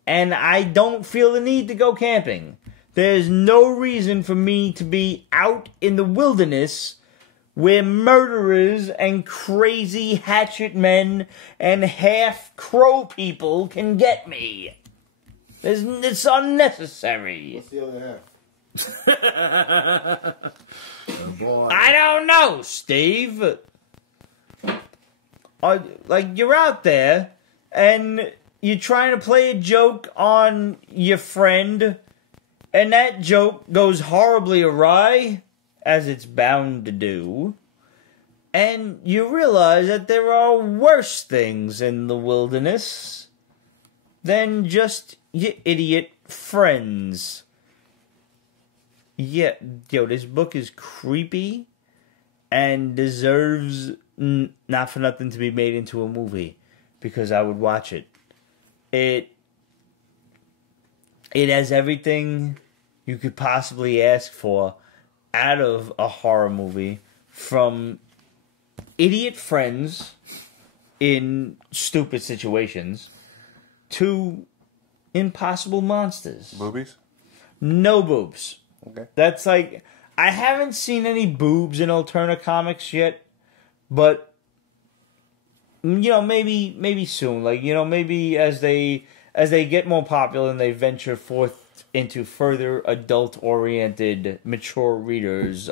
And I don't feel the need to go camping. There's no reason for me to be out in the wilderness where murderers and crazy hatchet men and half crow people can get me. It's unnecessary. What's the other half? Oh boy. I don't know, Steve. Like, you're out there, and you're trying to play a joke on your friend, and that joke goes horribly awry, as it's bound to do, and you realize that there are worse things in the wilderness than just your idiot friends. Yeah, yo, this book is creepy and deserves not for nothing to be made into a movie, because I would watch it. It has everything you could possibly ask for out of a horror movie, from idiot friends in stupid situations to impossible monsters. Boobies? No boobs. Okay. That's like, I haven't seen any boobs in Alterna comics yet, but you know, maybe soon. Like, you know, maybe as they get more popular and they venture forth into further adult-oriented, mature readers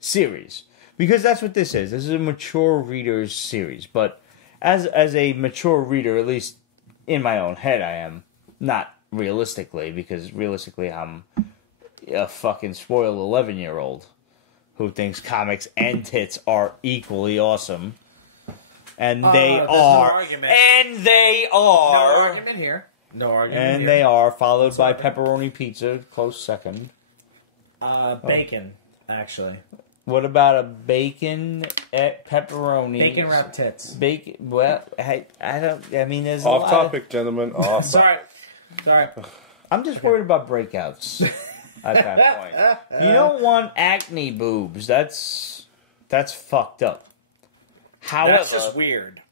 series, because that's what this is. This is a mature readers series. But as a mature reader, at least in my own head, I am not realistically, because realistically, I'm a fucking spoiled 11-year-old who thinks comics and tits are equally awesome. And they are. No argument. And they are. No argument here. No argument And here. they are, followed by pepperoni pizza, close second. Bacon, actually. What about a bacon pepperoni? Bacon wrapped tits. Bacon. Well, I don't. I mean, there's Off a lot topic, gentlemen. Off. Sorry. I'm just worried about breakouts at that point. You don't want acne boobs. That's fucked up. However, That's just weird.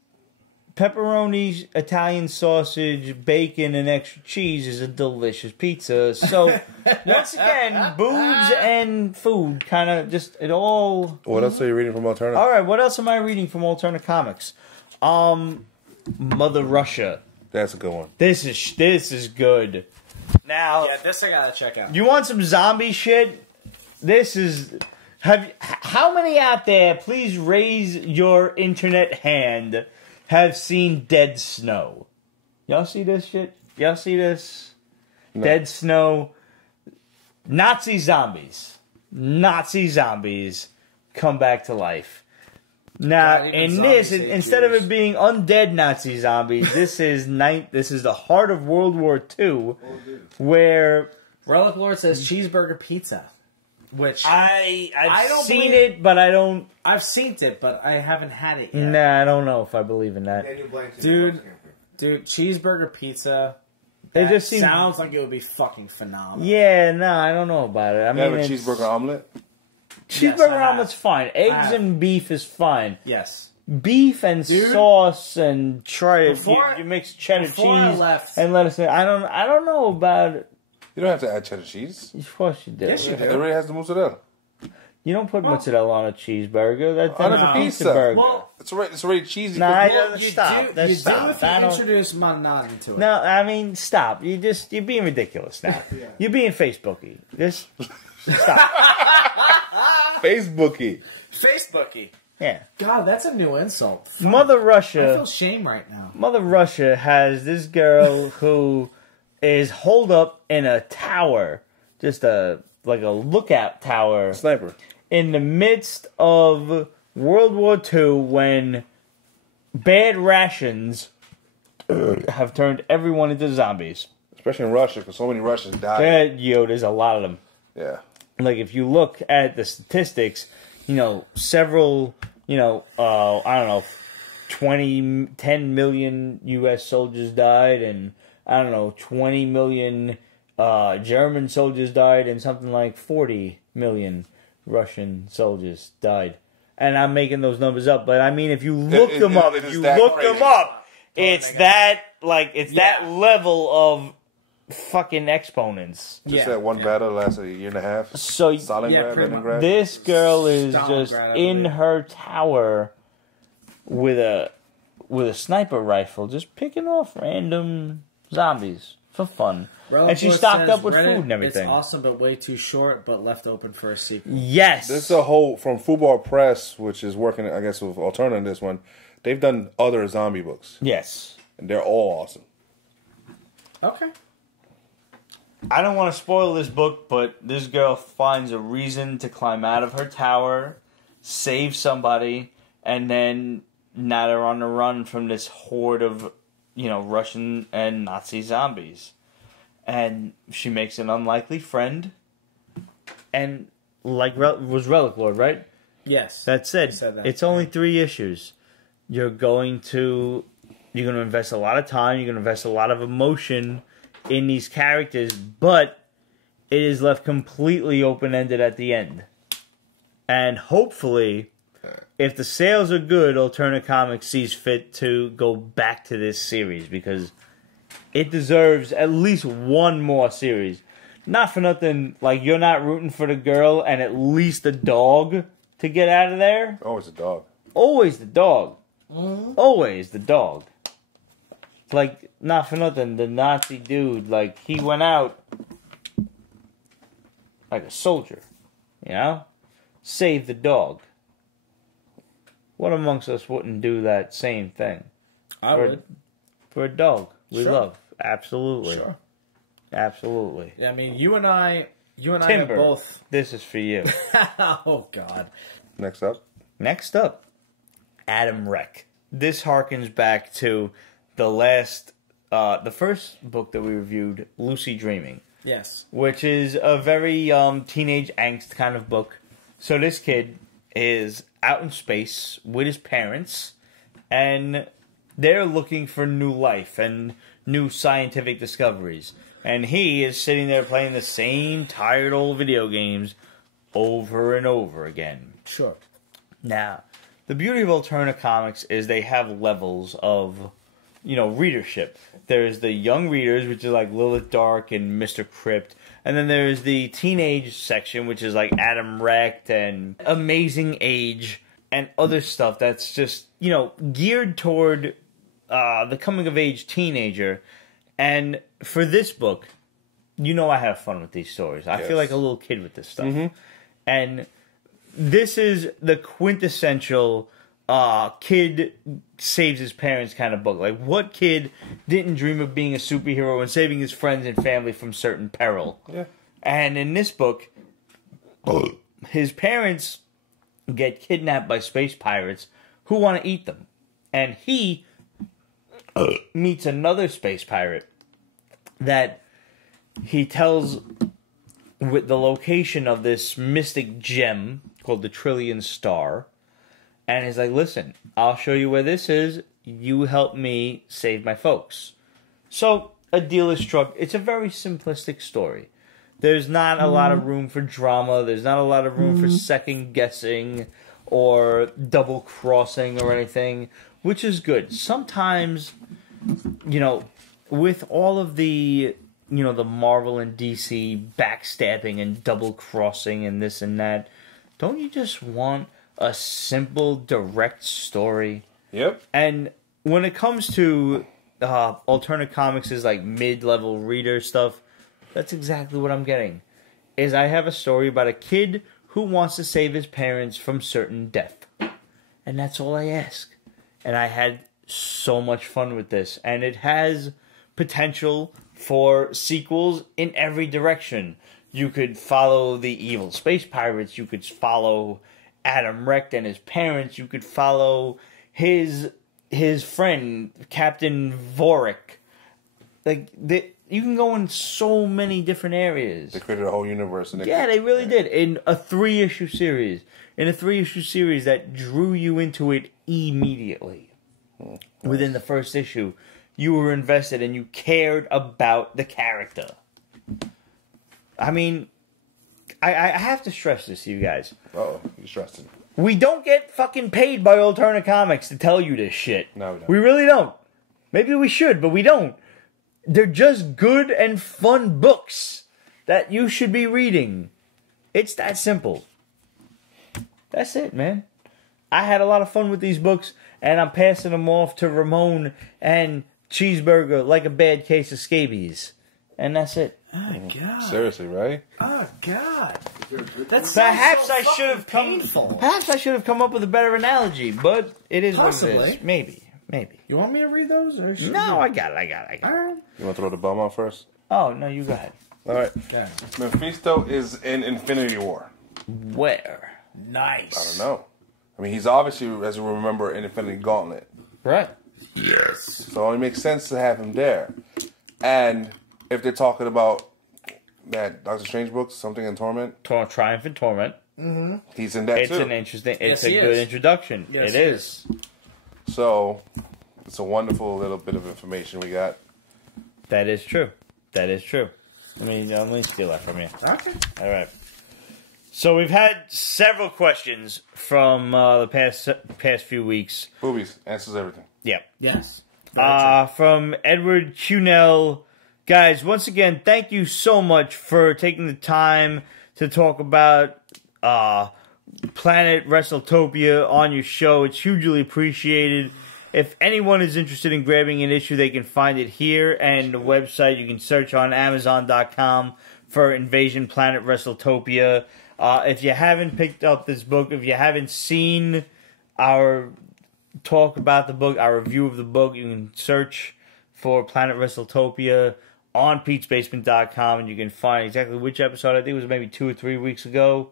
pepperoni, Italian sausage, bacon, and extra cheese is a delicious pizza. So, once again, boobs and food kind of just, it all... What else are you reading from Alterna? All right, what else am I reading from Alterna Comics? Mother Russia. That's a good one. This is good. Now, Yeah, this I gotta check out. you want some zombie shit? This is... How many out there, please raise your internet hand, have seen Dead Snow? Y'all see this shit? Y'all see this? No. Dead Snow. Nazi zombies. Nazi zombies come back to life. Now, in this, instead of it being undead Nazi zombies, this is the heart of World War II, where... Relic Lord says cheeseburger pizza. Which I've seen it, but I don't... I've seen it, but I haven't had it yet. Nah, I don't know if I believe in that. Dude, cheeseburger pizza. It just seems... sounds like it would be fucking phenomenal. Yeah, no, I don't know about it. I mean, have a cheeseburger omelet? Cheeseburger omelet's fine. Eggs and beef is fine. Yes. Beef and sauce and you mix cheddar cheese and lettuce. I don't know about it. You don't have to add cheddar cheese. Of course you do. Yes, you do. It already has the mozzarella. You don't put mozzarella on a cheeseburger. That's a pizza burger. Well, it's already cheesy. Nah, you stop. do Stop. if you introduce mannan into it. No, I mean, stop. You're being ridiculous now. You're being Facebooky. Just stop. Facebooky. Yeah. God, that's a new insult. Fuck. Mother Russia. I feel shame right now. Mother Russia has this girl who is holed up in a tower, just like a lookout tower, Sniper, in the midst of World War II, when bad rations have turned everyone into zombies. Especially in Russia, because so many Russians died. There's a lot of them. Yeah. Like, if you look at the statistics, several, I don't know, 10 million U.S. soldiers died, and I don't know, 20 million German soldiers died, and something like 40 million Russian soldiers died. And I'm making those numbers up, but I mean, if you look them up, it's that level of fucking exponents. Just that one battle lasted a year and a half. So Stalingrad, Leningrad. This girl is just in her tower with a sniper rifle, just picking off random zombies for fun. And she stocked up with food and everything. It's awesome, but way too short, but left open for a sequel. Yes. This is a whole, from Football Press, which is working, I guess, with Alterna in this one. They've done other zombie books. Yes. And they're all awesome. Okay. I don't want to spoil this book, but this girl finds a reason to climb out of her tower, save somebody, and then now they're on the run from this horde of, Russian and Nazi zombies. And she makes an unlikely friend, and was Relic Lord, right? Yes. That's it. It's only 3 issues. You're going to invest a lot of time, you're going to invest a lot of emotion in these characters, but it is left completely open-ended at the end. And hopefully, if the sales are good, Alterna Comics sees fit to go back to this series, because it deserves at least one more series. Not for nothing, you're not rooting for the girl and at least the dog to get out of there. Always a dog. Always the dog. Always the dog. Not for nothing, the Nazi dude, he went out like a soldier, Save the dog. What amongst us wouldn't do that same thing? I would. For a dog we Sure. love. Absolutely. Sure. Absolutely. Yeah, I mean, you and I Timber, are both. this is for you. Oh, God. Next up, Adam Wreck. This harkens back to the first book that we reviewed, Lucy Dreaming. Yes. Which is a very teenage angst kind of book. So this kid is out in space with his parents, and they're looking for new life and new scientific discoveries. And he is sitting there playing the same tired old video games over and over again. Sure. Now, the beauty of Alterna Comics is they have levels of, readership. There's the young readers, which is like Lilith Dark and Mr. Crypt. And then there's the teenage section, which is like Adam Wrecked and Amazing Age and other stuff that's just, geared toward the coming-of-age teenager. And for this book, I have fun with these stories. I feel like a little kid with this stuff. Mm-hmm. And this is the quintessential kid saves his parents kind of book. What kid didn't dream of being a superhero and saving his friends and family from certain peril? Yeah. And in this book, his parents get kidnapped by space pirates who want to eat them. And he meets another space pirate that he tells with the location of this mystic gem called the Trillion Star. And he's like, listen, I'll show you where this is. You help me save my folks. So a deal is struck. It's a very simplistic story. There's not a lot of room for drama. There's not a lot of room for second guessing or double crossing or anything, which is good. Sometimes, with all of the, the Marvel and DC backstabbing and double crossing and this and that, don't you just want a simple, direct story? Yep. And when it comes to Alterna Comics' mid-level reader stuff, that's exactly what I'm getting. Is I have a story about a kid who wants to save his parents from certain death. And that's all I ask. And I had so much fun with this. And it has potential for sequels in every direction. You could follow the evil space pirates. You could follow Adam Wrecked and his parents. You could follow his friend, Captain Vorik. you can go in so many different areas. They created a whole universe. And they really did. In a 3-issue series. In a 3-issue series that drew you into it immediately. Nice. Within the first issue, you were invested and you cared about the character. I mean, I have to stress this to you guys. Oh, you're stressing. We don't get fucking paid by Alterna Comics to tell you this shit. No, we don't. We really don't. Maybe we should, but we don't. They're just good and fun books that you should be reading. It's that simple. That's it, man. I had a lot of fun with these books, and I'm passing them off to Ramon and Cheezeburger like a bad case of scabies. And that's it. Oh, God. Seriously, right? Oh, God. That's perhaps so I should have painful. Perhaps I should have come up with a better analogy, but it is Possibly. what it is. Maybe. You want me to read those? Or No, I got it. All right. You want to throw the bum out first? Oh, no, you go ahead. All right. Okay. Mephisto is in Infinity War. Where? Nice. I don't know. I mean, he's obviously, as you remember, in Infinity Gauntlet. Right. Yes. So it only makes sense to have him there. And if they're talking about that Doctor Strange book, Something in Torment. Triumph and Torment. Mm-hmm. He's in that too. It's an interesting, it's Yes, a good introduction. Yes, it is. So it's a wonderful little bit of information we got. That is true. That is true. Let me steal that from you. Okay. All right. So we've had several questions from the past few weeks. Boobies answers everything. Yep. Yes. From Edward Cunell. Guys, once again, thank you so much for taking the time to talk about Planet WrestleTopia on your show. It's hugely appreciated. If anyone is interested in grabbing an issue, they can find it here, and the website you can search on Amazon.com for Invasion Planet WrestleTopia. If you haven't picked up this book, if you haven't seen our talk about the book, our review of the book, you can search for Planet WrestleTopia on PetesBasement.com, and you can find exactly which episode. I think it was maybe 2 or 3 weeks ago.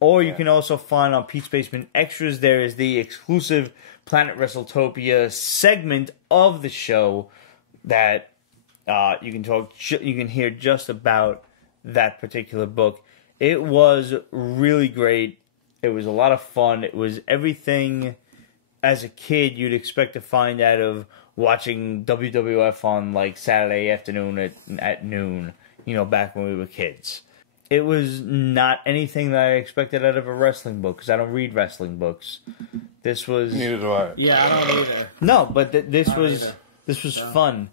Or you can also find on Pete's Basement Extras, there is the exclusive Planet WrestleTopia segment of the show that you can hear just about that particular book. It was really great. It was a lot of fun. It was everything as a kid you'd expect to find out of watching WWF on like Saturday afternoon at noon, back when we were kids. It was not anything that I expected out of a wrestling book, because I don't read wrestling books. This was... Neither do I. Yeah, I don't either. No, but this was fun.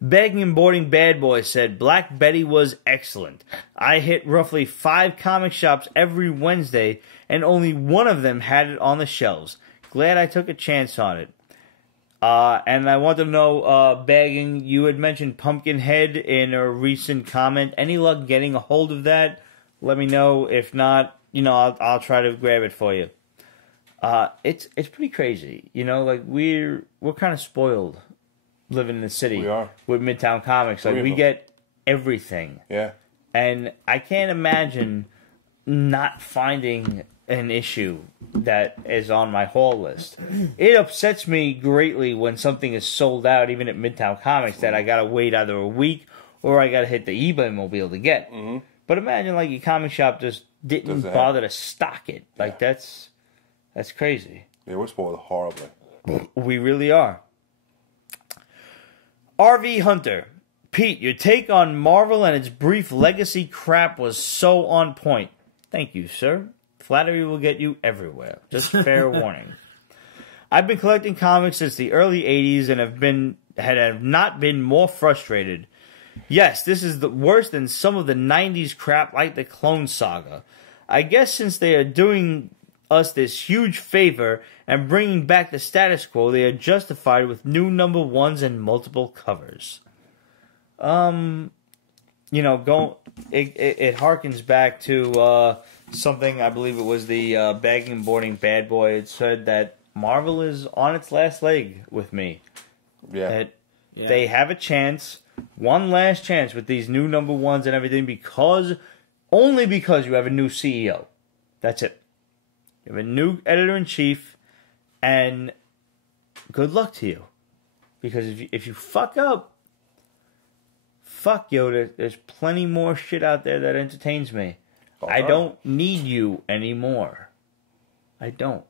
Begging and Boarding Bad Boy said, Black Betty was excellent. I hit roughly 5 comic shops every Wednesday, and only one of them had it on the shelves. Glad I took a chance on it. And I want to know, Bagging, you had mentioned Pumpkinhead in a recent comment. Any luck getting a hold of that? Let me know. If not, I'll try to grab it for you. It's pretty crazy. We're kind of spoiled living in the city. We are. With Midtown Comics. We get everything. Yeah. And I can't imagine not finding an issue that is on my haul list. It upsets me greatly when something is sold out, even at Midtown Comics, that I gotta wait either a week or I gotta hit the eBay mobile to get. Mm-hmm. But imagine your comic shop just didn't bother to stock it. That's crazy. Yeah, we're spoiled horribly. We really are. RV Hunter. Pete, your take on Marvel and its brief legacy crap was so on point. Thank you, sir. Flattery will get you everywhere. Just fair warning. I've been collecting comics since the early 80s and have not been more frustrated. Yes, this is worse than some of the 90s crap like the Clone Saga. I guess since they are doing us this huge favor and bringing back the status quo, they are justified with new number ones and multiple covers. It harkens back to something, I believe it was the Bagging and Boarding Bad Boy. It said that Marvel is on its last leg with me. Yeah. They have a chance, one last chance with these new number ones and everything, only because you have a new CEO. That's it. You have a new editor-in-chief, and good luck to you. Because if you fuck up, fuck, yo, there's plenty more shit out there that entertains me. I don't need you anymore. I don't.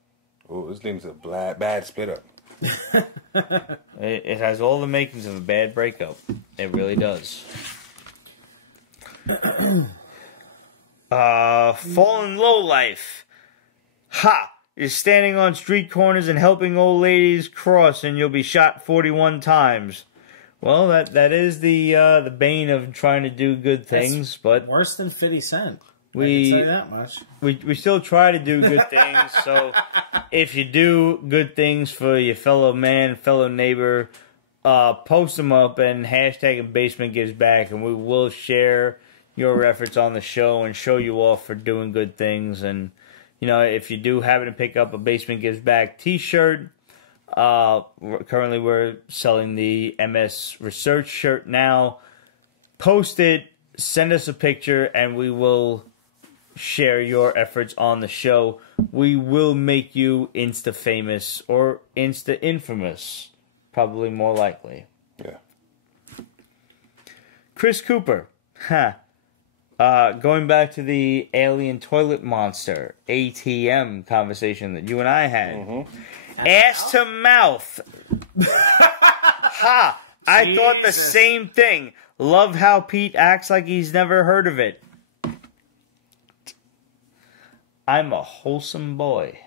Oh, this thing's a bad split up. It has all the makings of a bad breakup. It really does. Fallen Lowlife. Ha! Is standing on street corners and helping old ladies cross, and you'll be shot 41 times. Well, that is the bane of trying to do good things, That's but worse than 50 Cent. I we can tell you that much. we still try to do good things. So if you do good things for your fellow man, fellow neighbor, post them up and hashtag BasementGivesBack, and we will share your efforts on the show and show you off for doing good things. And you know, if you do happen to pick up a Basement Gives Back T-shirt, currently we're selling the MS Research shirt now. Post it, send us a picture, and we will share your efforts on the show. We will make you Insta-famous or Insta-infamous. Probably more likely. Yeah. Chris Cooper. Going back to the alien toilet monster ATM conversation that you and I had. Mm-hmm. Ass to mouth. Ha! I thought the same thing. Love how Pete acts like he's never heard of it. I'm a wholesome boy.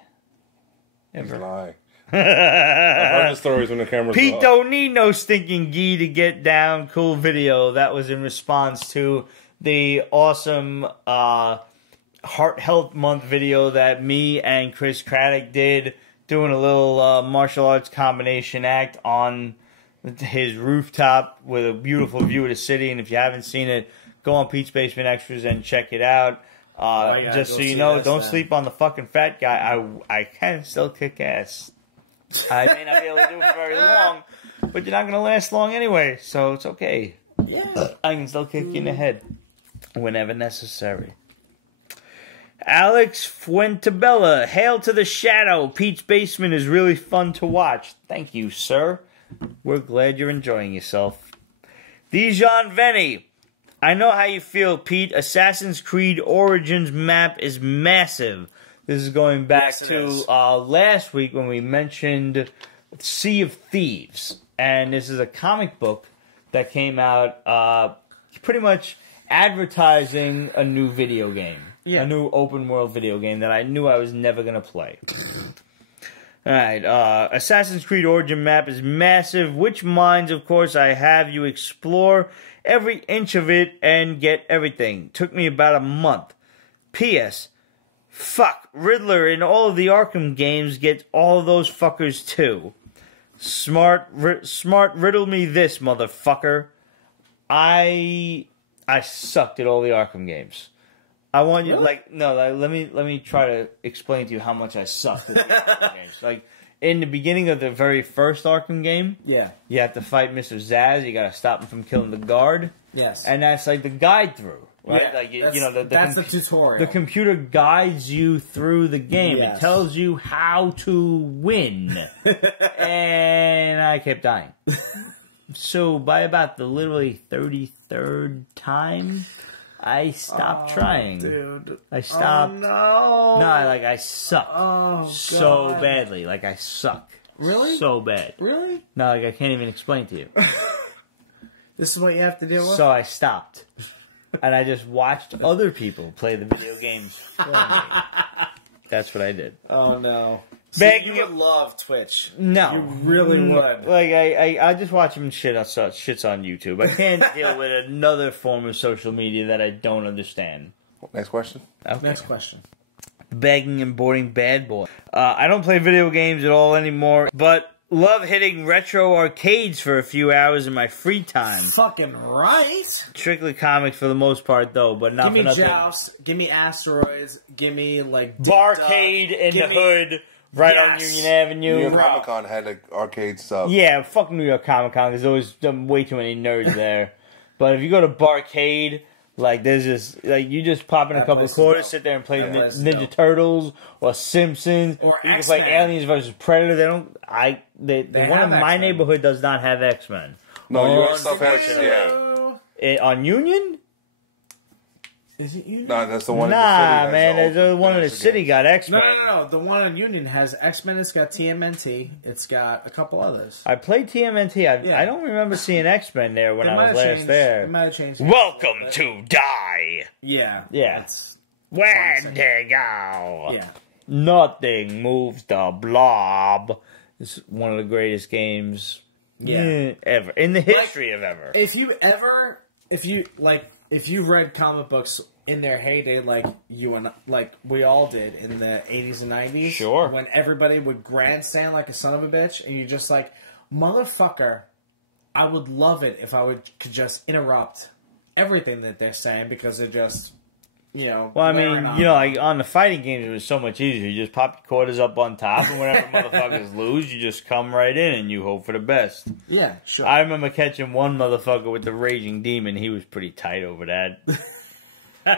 He's lying. I've heard the stories when the camera's Pete off. don't need no stinking ghee to get down. Cool video. That was in response to the awesome Heart Health Month video that me and Chris Craddock did, doing a little martial arts combination act on his rooftop with a beautiful view of the city. And if you haven't seen it, go on Pete's Basement Extras and check it out. Just so you know, don't sleep on the fucking fat guy. I can still kick ass. I may not be able to do it for very long, but you're not going to last long anyway, so it's okay. Yeah. I can still kick you in the head whenever necessary. Alex Fuentabella, hail to the shadow. Pete's Basement is really fun to watch. Thank you, sir. We're glad you're enjoying yourself. Dijon Venny, I know how you feel, Pete. Assassin's Creed Origins map is massive. This is going back to last week when we mentioned Sea of Thieves. And this is a comic book that came out pretty much advertising a new video game. Yeah. A new open world video game that I knew I was never going to play. Alright, Assassin's Creed Origin map is massive. Which mines, of course, I have you explore every inch of it and get everything. Took me about a month. P.S. Fuck, Riddler in all of the Arkham games gets all those fuckers too. Smart riddle me this, motherfucker. I sucked at all the Arkham games. I want you let me try to explain to you how much I sucked at the Arkham games. Like in the beginning of the very first Arkham game, you have to fight Mr. Zsasz. You got to stop him from killing the guard. Yes, and that's like the guide through. Right? Yeah, like you know, that's the tutorial. The computer guides you through the game. Yes. It tells you how to win. And I kept dying. So by about the literally 33rd time, I stopped trying. Dude. I stopped. Oh, no. No, I suck. Oh, so badly. Like I suck. Really? So bad. Really? No, like I can't even explain to you. This is what you have to deal with? So I stopped. And I just watched other people play the video games for me. That's what I did. Oh, no. So you would love Twitch. No. You really would. Like, I just watch him shits on YouTube. I can't deal with another form of social media that I don't understand. Next question. Okay. Next question. Begging and boarding bad boy. I don't play video games at all anymore, but love hitting retro arcades for a few hours in my free time. Fucking right. Strictly comics for the most part, though, but not for nothing. Give me Joust. Give me Asteroids. Give me, like, Barcade in the hood. Right on Union Avenue. New York Comic Con had like arcade stuff. Yeah, fuck New York Comic Con. There's always way too many nerds there. But if you go to Barcade, like there's just you just pop in a couple of quarters, sit there and play Ninja Turtles or Simpsons, or you can play Aliens versus Predator. They one in my neighborhood does not have X-Men. No, your stuff has On Union? Is it Union? No, that's the one. Nah, in the city man. The one in the city got X-Men. No. The one on Union has X-Men. It's got TMNT. It's got a couple others. I played TMNT. I don't remember seeing X-Men there when I was last there. It might have changed. Welcome to Die. Yeah. Yeah. Where'd they go? Yeah. Nothing moves the blob. It's one of the greatest games ever. In the history of ever. If you read comic books in their heyday, like we all did in the 80s and 90s, sure, when everybody would grandstand like a son of a bitch, and you're just like, motherfucker, I would love it if could just interrupt everything that they're saying because they're just, Well, I mean, like on the fighting games, it was so much easier. You just pop your quarters up on top, and whenever motherfuckers lose, you just come right in and you hope for the best. Yeah, sure. I remember catching one motherfucker with the Raging Demon. He was pretty tight over that.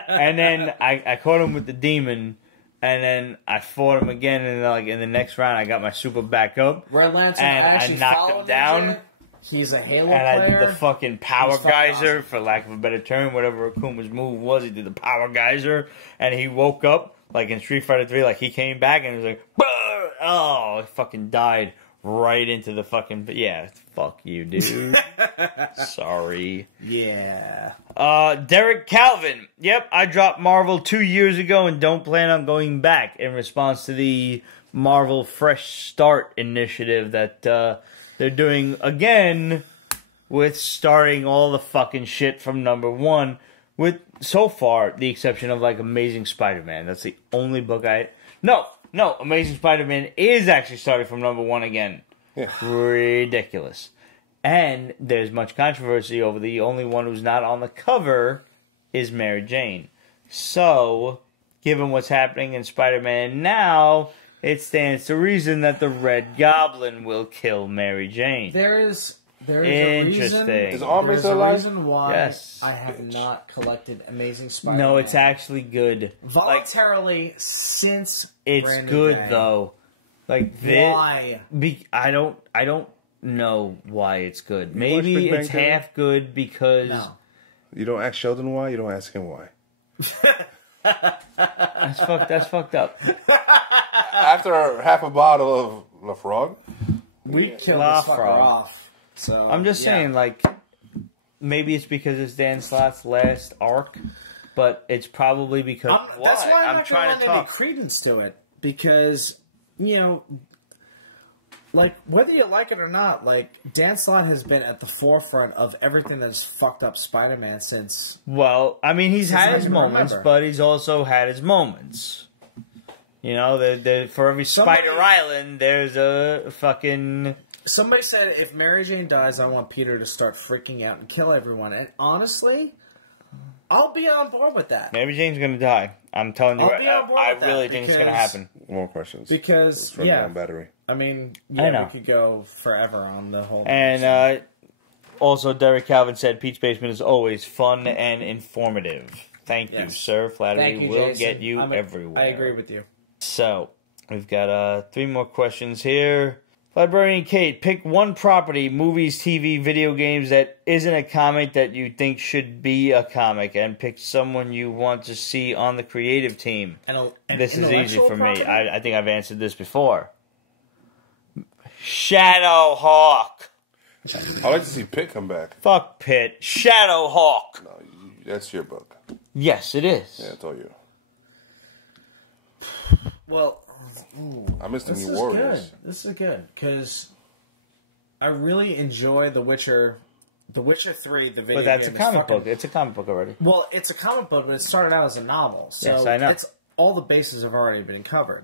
And then I caught him with the Demon, and then I fought him again, and like in the next round, I got my super back up. Red Lantern, and I knocked him down. He's a Halo player. And I did the fucking power geyser, awesome. For lack of a better term, whatever Akuma's move was. He did the power geyser, and he woke up, like in Street Fighter 3, like he came back, and he was like, Burr! Oh, he fucking died right into the fucking... Yeah, fuck you, dude. Sorry. Yeah. Derek Calvin. Yep, I dropped Marvel 2 years ago and don't plan on going back in response to the Marvel Fresh Start initiative that... they're doing again with starting all the fucking shit from #1 with, so far, the exception of, like, Amazing Spider-Man. That's the only book No, Amazing Spider-Man is actually starting from #1 again. Yeah. Ridiculous. And there's much controversy over the only one who's not on the cover is Mary Jane. So, given what's happening in Spider-Man now... It stands to reason that the Red Goblin will kill Mary Jane. There is interesting. Is Aubrey still alive? Reason why yes. I have not collected Amazing Spider-Man. No, it's actually good. Voluntarily since it's good day. Though. Like this, why? I don't know why it's good. Maybe it's half good because you don't ask Sheldon why. You don't ask him why. That's fucked up. After half a bottle of LaFrog, we killed this fucker off. So I'm just saying, like, maybe it's because it's Dan Slott's last arc, but it's probably because that's why I'm not trying to lend any credence to it because like whether you like it or not, like Dan Slott has been at the forefront of everything that's fucked up Spider-Man since. Well, I mean, he's had his moments, but he's also had his moments. For every Spider Island, there's a fucking... Somebody said, if Mary Jane dies, I want Peter to start freaking out and kill everyone. And honestly, I'll be on board with that. Mary Jane's going to die. I'm telling you, I really think it's going to happen. More questions. Because, on battery. I mean, I know. we could go forever on the whole... And also, Derek Calvin said, Pete's Basement is always fun and informative. Thank you, sir. Flattery will get you everywhere. I agree with you. So, we've got 3 more questions here. Librarian Kate, pick one property, movies, TV, video games that isn't a comic that you think should be a comic, and pick someone you want to see on the creative team. This is easy for me. I think I've answered this before. Shadowhawk. I like to see Pitt come back. Fuck Pitt. Shadowhawk. No, that's your book. Yes, it is. Yeah, I told you. Well, I missed the New Warriors. This is good because I really enjoy The Witcher. The Witcher 3, the video game. But that's a comic book. It's a comic book already. Well, it's a comic book, but it started out as a novel. So yes, I know. All the bases have already been covered.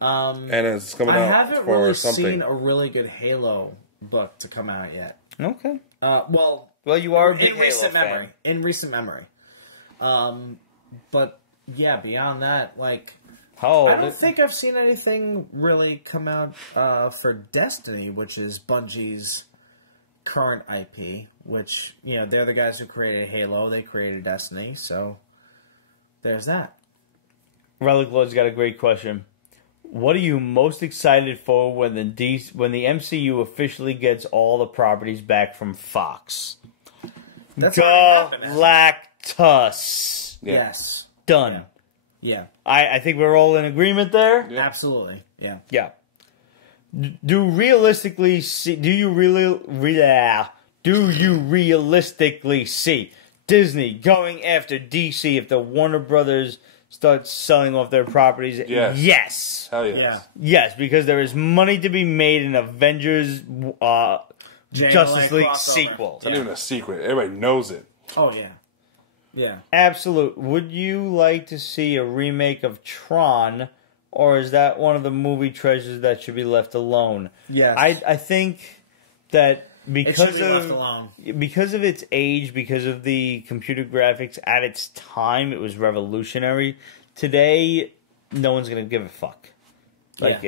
And it's coming out for something. I haven't really seen a really good Halo book to come out yet. Okay. Well, you are a big Halo fan. In recent memory. But, yeah, beyond that, like... I don't think I've seen anything really come out for Destiny, which is Bungie's current IP, which, they're the guys who created Halo. They created Destiny, so there's that. Relic Lord's got a great question. What are you most excited for when the MCU officially gets all the properties back from Fox? That's already happened. Galactus. Yeah. Yes. Done. Yeah. I think we're all in agreement there. Yeah. Absolutely. Yeah. Yeah. Do realistically see? Do you realistically see Disney going after DC if the Warner Brothers starts selling off their properties? Yes. Yes. Hell yes. Yeah. Yes, because there is money to be made in Avengers Justice League crossover. sequel. It's not even a secret. Everybody knows it. Oh yeah. Yeah. Absolute. Would you like to see a remake of Tron, or is that one of the movie treasures that should be left alone? Yes. I think that because left alone. because of its age, because of the computer graphics at its time, it was revolutionary. Today, no one's gonna give a fuck. Like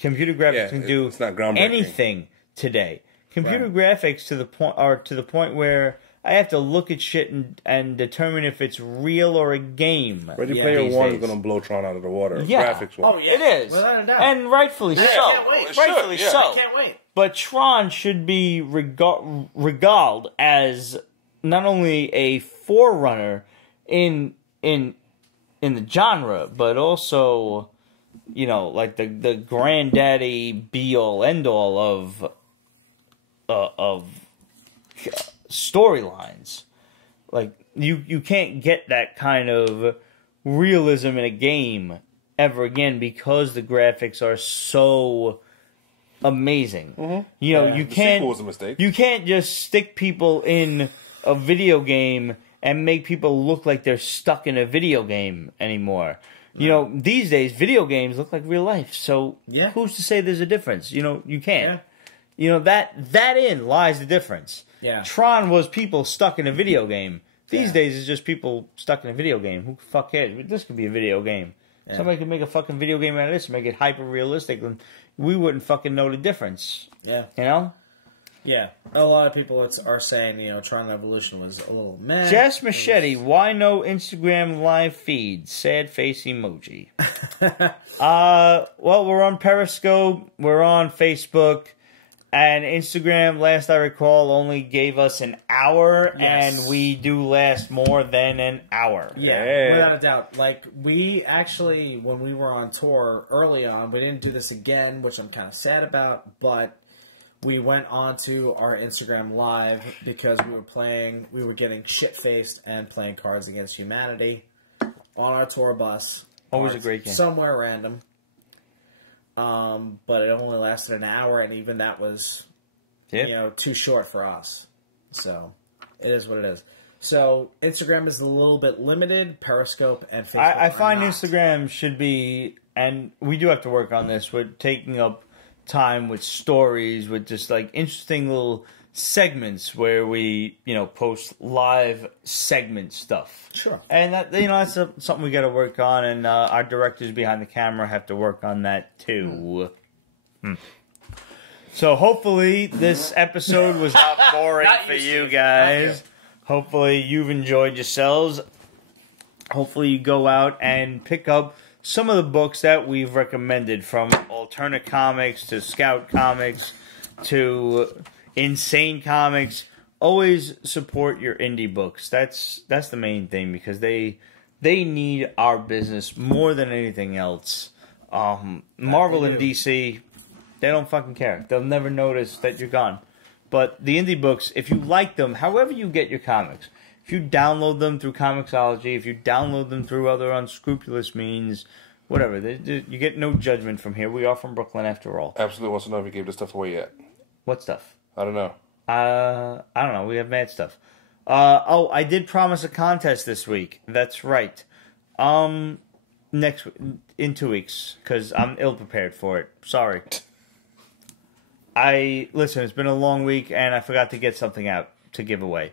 computer graphics can do it's not groundbreaking. anything today. Computer graphics to the point where I have to look at shit and determine if it's real or a game. Ready Yeah, Player these One is days. going to blow Tron out of the water. Yeah. Graphics wise. Oh, yeah. It is. Without a doubt. And rightfully so. I can't wait. Rightfully It should, yeah. so. I can't wait. But Tron should be regaled as not only a forerunner in the genre, but also, you know, like the granddaddy be all end all of storylines. Like you can't get that kind of realism in a game ever again because the graphics are so amazing. Mm-hmm. You know, The sequel was a mistake. You can't just stick people in a video game and make people look like they're stuck in a video game anymore. You know, these days video games look like real life. So who's to say there's a difference? You know, you can't. Yeah. You know, that in lies the difference. Yeah. Tron was people stuck in a video game. These days it's just people stuck in a video game. Who the fuck cares? This could be a video game. Yeah. Somebody could make a fucking video game out of this and make it hyper realistic, and we wouldn't fucking know the difference. Yeah. You know? Yeah. A lot of people are saying, you know, Tron Evolution was a little meh. Jess Machete, why no Instagram live feed? Sad face emoji. Well, we're on Periscope, we're on Facebook, and Instagram, last I recall, only gave us an hour, and we do last more than an hour. Yeah, without a doubt. Like, we actually, when we were on tour early on, we didn't do this again, which I'm kind of sad about, but we went on to our Instagram Live because we were getting shit-faced and playing Cards Against Humanity on our tour bus. Always a great game. Somewhere random. But it only lasted an hour, and even that was, you know, too short for us. So, it is what it is. So, Instagram is a little bit limited. Periscope and Facebook I find not. Instagram should be, and we do have to work on this, we're taking up time with stories, with just like interesting little segments where we, you know, post live segment stuff. Sure. And that, you know, that's something we got to work on, and our directors behind the camera have to work on that too. So hopefully this episode was not boring for you guys. Hopefully you've enjoyed yourselves. Hopefully you go out and pick up some of the books that we've recommended, from Alterna Comics to Scout Comics to Insane Comics. Always support your indie books. That's the main thing, because they need our business more than anything else. Marvel and DC, they don't fucking care. They'll never notice that you're gone. But the indie books, if you like them, however you get your comics, if you download them through Comixology, if you download them through other unscrupulous means, whatever, you get no judgment from here. We are from Brooklyn after all. Absolutely wants to know if you gave this stuff away yet. What stuff? I don't know. I don't know. We have mad stuff. I did promise a contest this week. That's right. Next in 2 weeks, because I'm ill prepared for it. Sorry. Listen, it's been a long week, and I forgot to get something out to give away.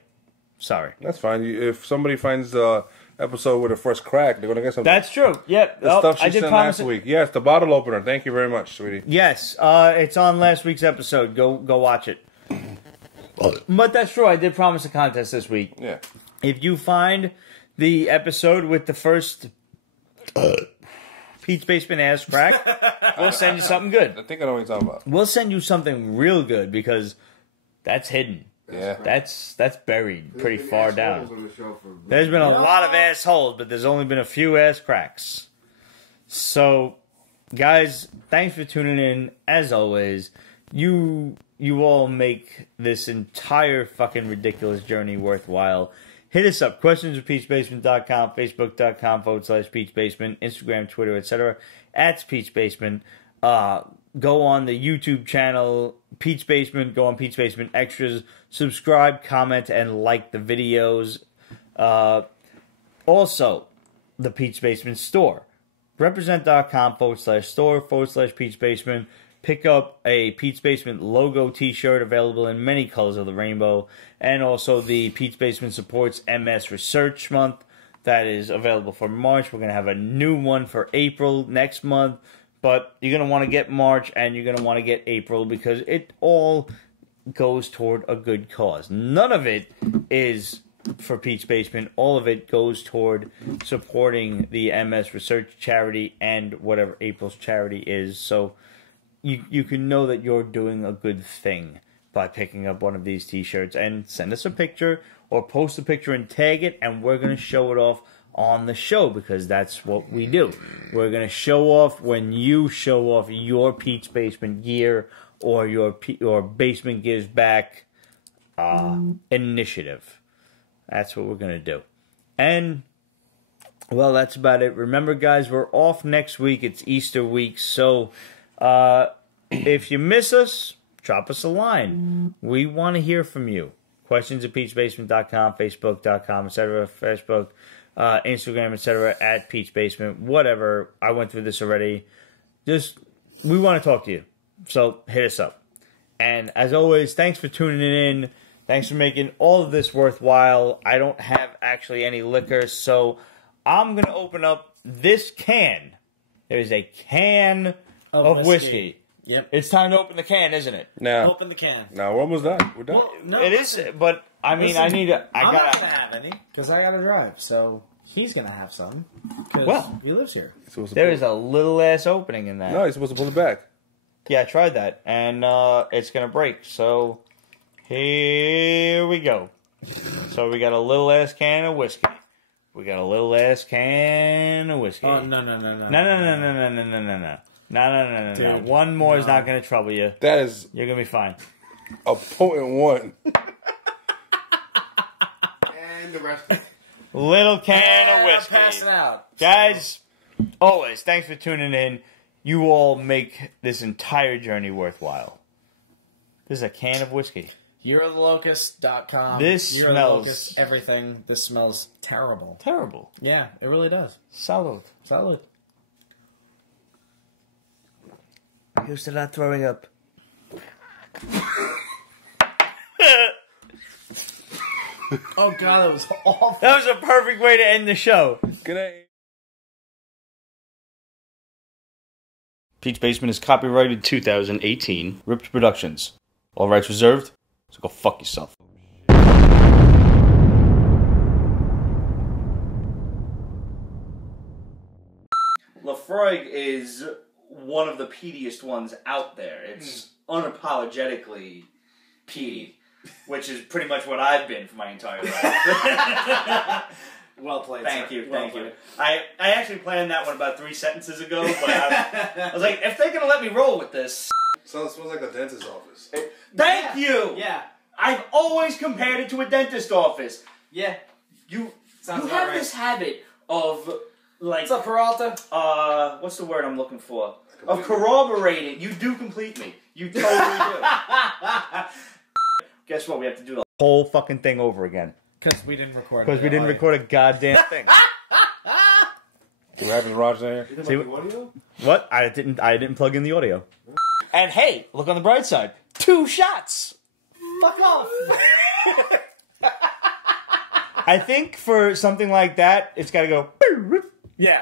Sorry. That's fine. If somebody finds the episode with a first crack, they're going to get something. That's true. Yep. The stuff she I did sent promise last week. Yes, the bottle opener. Thank you very much, sweetie. Yes, it's on last week's episode. Go watch it. But that's true. I did promise a contest this week. Yeah. If you find the episode with the first Pete's Basement ass crack, we'll send you something good. I think I know what you're talking about. We'll send you something real good, because that's hidden. Yeah. That's buried pretty There's been far assholes down. on the show for- There's been a lot of assholes, but there's only been a few ass cracks. So, guys, thanks for tuning in. As always, you all make this entire fucking ridiculous journey worthwhile. Hit us up, questionsofpeachbasement.com, facebook.com/peachbasement, Instagram, Twitter, etc. @peachbasement. Go on the YouTube channel, Peach Basement. Go on Peach Basement Extras. Subscribe, comment, and like the videos. Also, the Peach Basement store. Represent.com/store/Peach Basement. Pick up a Peach Basement logo t-shirt available in many colors of the rainbow. And also the Peach Basement supports MS Research Month. That is available for March. We're going to have a new one for April next month. But you're going to want to get March and you're going to want to get April because it all goes toward a good cause. None of it is for Peach Basement. All of it goes toward supporting the MS Research charity and whatever April's charity is. So you can know that you're doing a good thing by picking up one of these t-shirts. And send us a picture or post a picture and tag it, and we're going to show it off on the show because that's what we do. We're going to show off when you show off your Peach Basement gear or your Basement Gives Back initiative. That's what we're going to do. And, well, that's about it. Remember, guys, we're off next week. It's Easter week. So, if you miss us, drop us a line. We want to hear from you. Questions at peachbasement.com, facebook.com, etc. Facebook, Instagram, etc. @peachbasement. Whatever. I went through this already. We want to talk to you. So, hit us up. And, as always, thanks for tuning in. Thanks for making all of this worthwhile. I don't have actually any liquor, so I'm going to open up this can. There's a can of whiskey. Yep. It's time to open the can, isn't it? Now, Open the can. now we're almost done. We're done. Well, no, It is, but I mean, listen, I need to. I'm not gotta. gonna have any because I gotta drive. So he's gonna have some because Well, he lives here. There is a little ass opening in that. No, you're supposed to pull it back. Yeah, I tried that, and it's gonna break. So here we go. So we got a little ass can of whiskey. We got a little ass can of whiskey. Oh no. No. Dude, One more is not going to trouble you. That is You're going to be fine. a potent one. And the rest of it. Little can of whiskey. Pass it out, Guys, always, thanks for tuning in. You all make this entire journey worthwhile. This is a can of whiskey. You're the Locust.com. This You're smells- the Locust, everything. This smells terrible. Terrible. Yeah, it really does. Salud. Salud. Here's to not throwing up. Oh god, that was awful. That was a perfect way to end the show. Good night. Peach Basement is copyrighted 2018. Ripped Productions. All rights reserved. So go fuck yourself. Lafroig is one of the peatiest ones out there. It's unapologetically peaty, which is pretty much what I've been for my entire life. Well played. Thank sir. you, Well thank played. you. I actually planned that one about 3 sentences ago, but I was like, if they're gonna let me roll with this, So it smells like a dentist's office. thank you. Yeah. I've always compared it to a dentist office. Yeah. You Sounds you about have right. this habit of like What's up, Peralta? what's the word I'm looking for? Of corroborating. You do complete me. You totally do. Guess what? We have to do the whole fucking thing over again. Because we didn't record. Because we didn't record a goddamn thing. Do we have the Raj there? See, what? I didn't plug in the audio. And hey, look on the bright side. 2 shots. Fuck off. I think for something like that, it's got to go Yeah.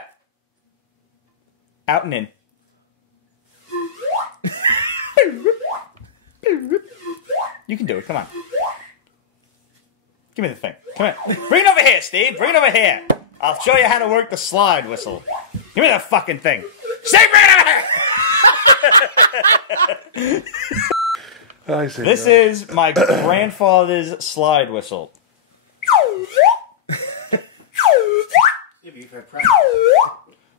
out and in. You can do it. Come on. Give me the thing. Come on. Bring it over here, Steve. Bring it over here. I'll show you how to work the slide whistle. Give me the fucking thing. Steve, bring it over here! This is my grandfather's slide whistle.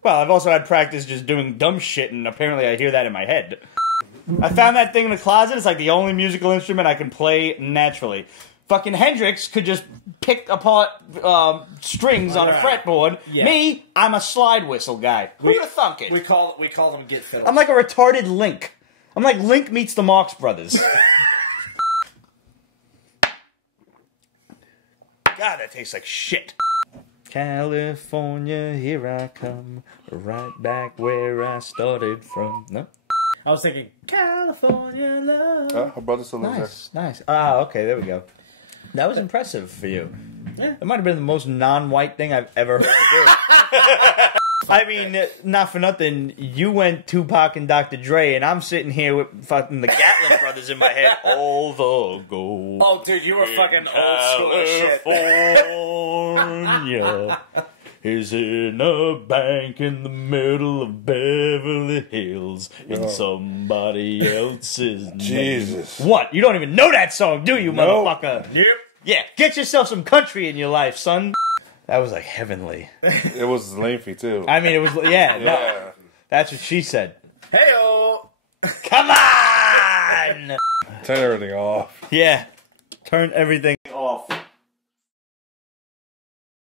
Well, I've also had practice just doing dumb shit, and apparently I hear that in my head. I found that thing in the closet. It's like the only musical instrument I can play naturally. Fucking Hendrix could just pick apart strings on a fretboard. Yeah. Me, I'm a slide whistle guy. Who'd have thunk it? We call them get fiddle. I'm like a retarded Link. I'm like Link meets the Marx Brothers. God, that tastes like shit. California, here I come, right back where I started from. No? I was thinking, California love. Her brother still lives there. Nice, nice. Ah, okay, there we go. That was impressive for you. Yeah. It might have been the most non-white thing I've ever heard you do. I mean, not for nothing, you went Tupac and Dr. Dre, and I'm sitting here with fucking the Gatlin brothers in my head. All the gold. Oh, dude, you were fucking old school as shit. California is in a bank in the middle of Beverly Hills in somebody else's Jesus. name. What? You don't even know that song, do you, motherfucker? Yep. Yeah, get yourself some country in your life, son. That was like heavenly. It was lengthy too. I mean, it was, yeah. No, that's what she said. Hey-o! Come on! Turn everything off. Yeah. Turn everything off.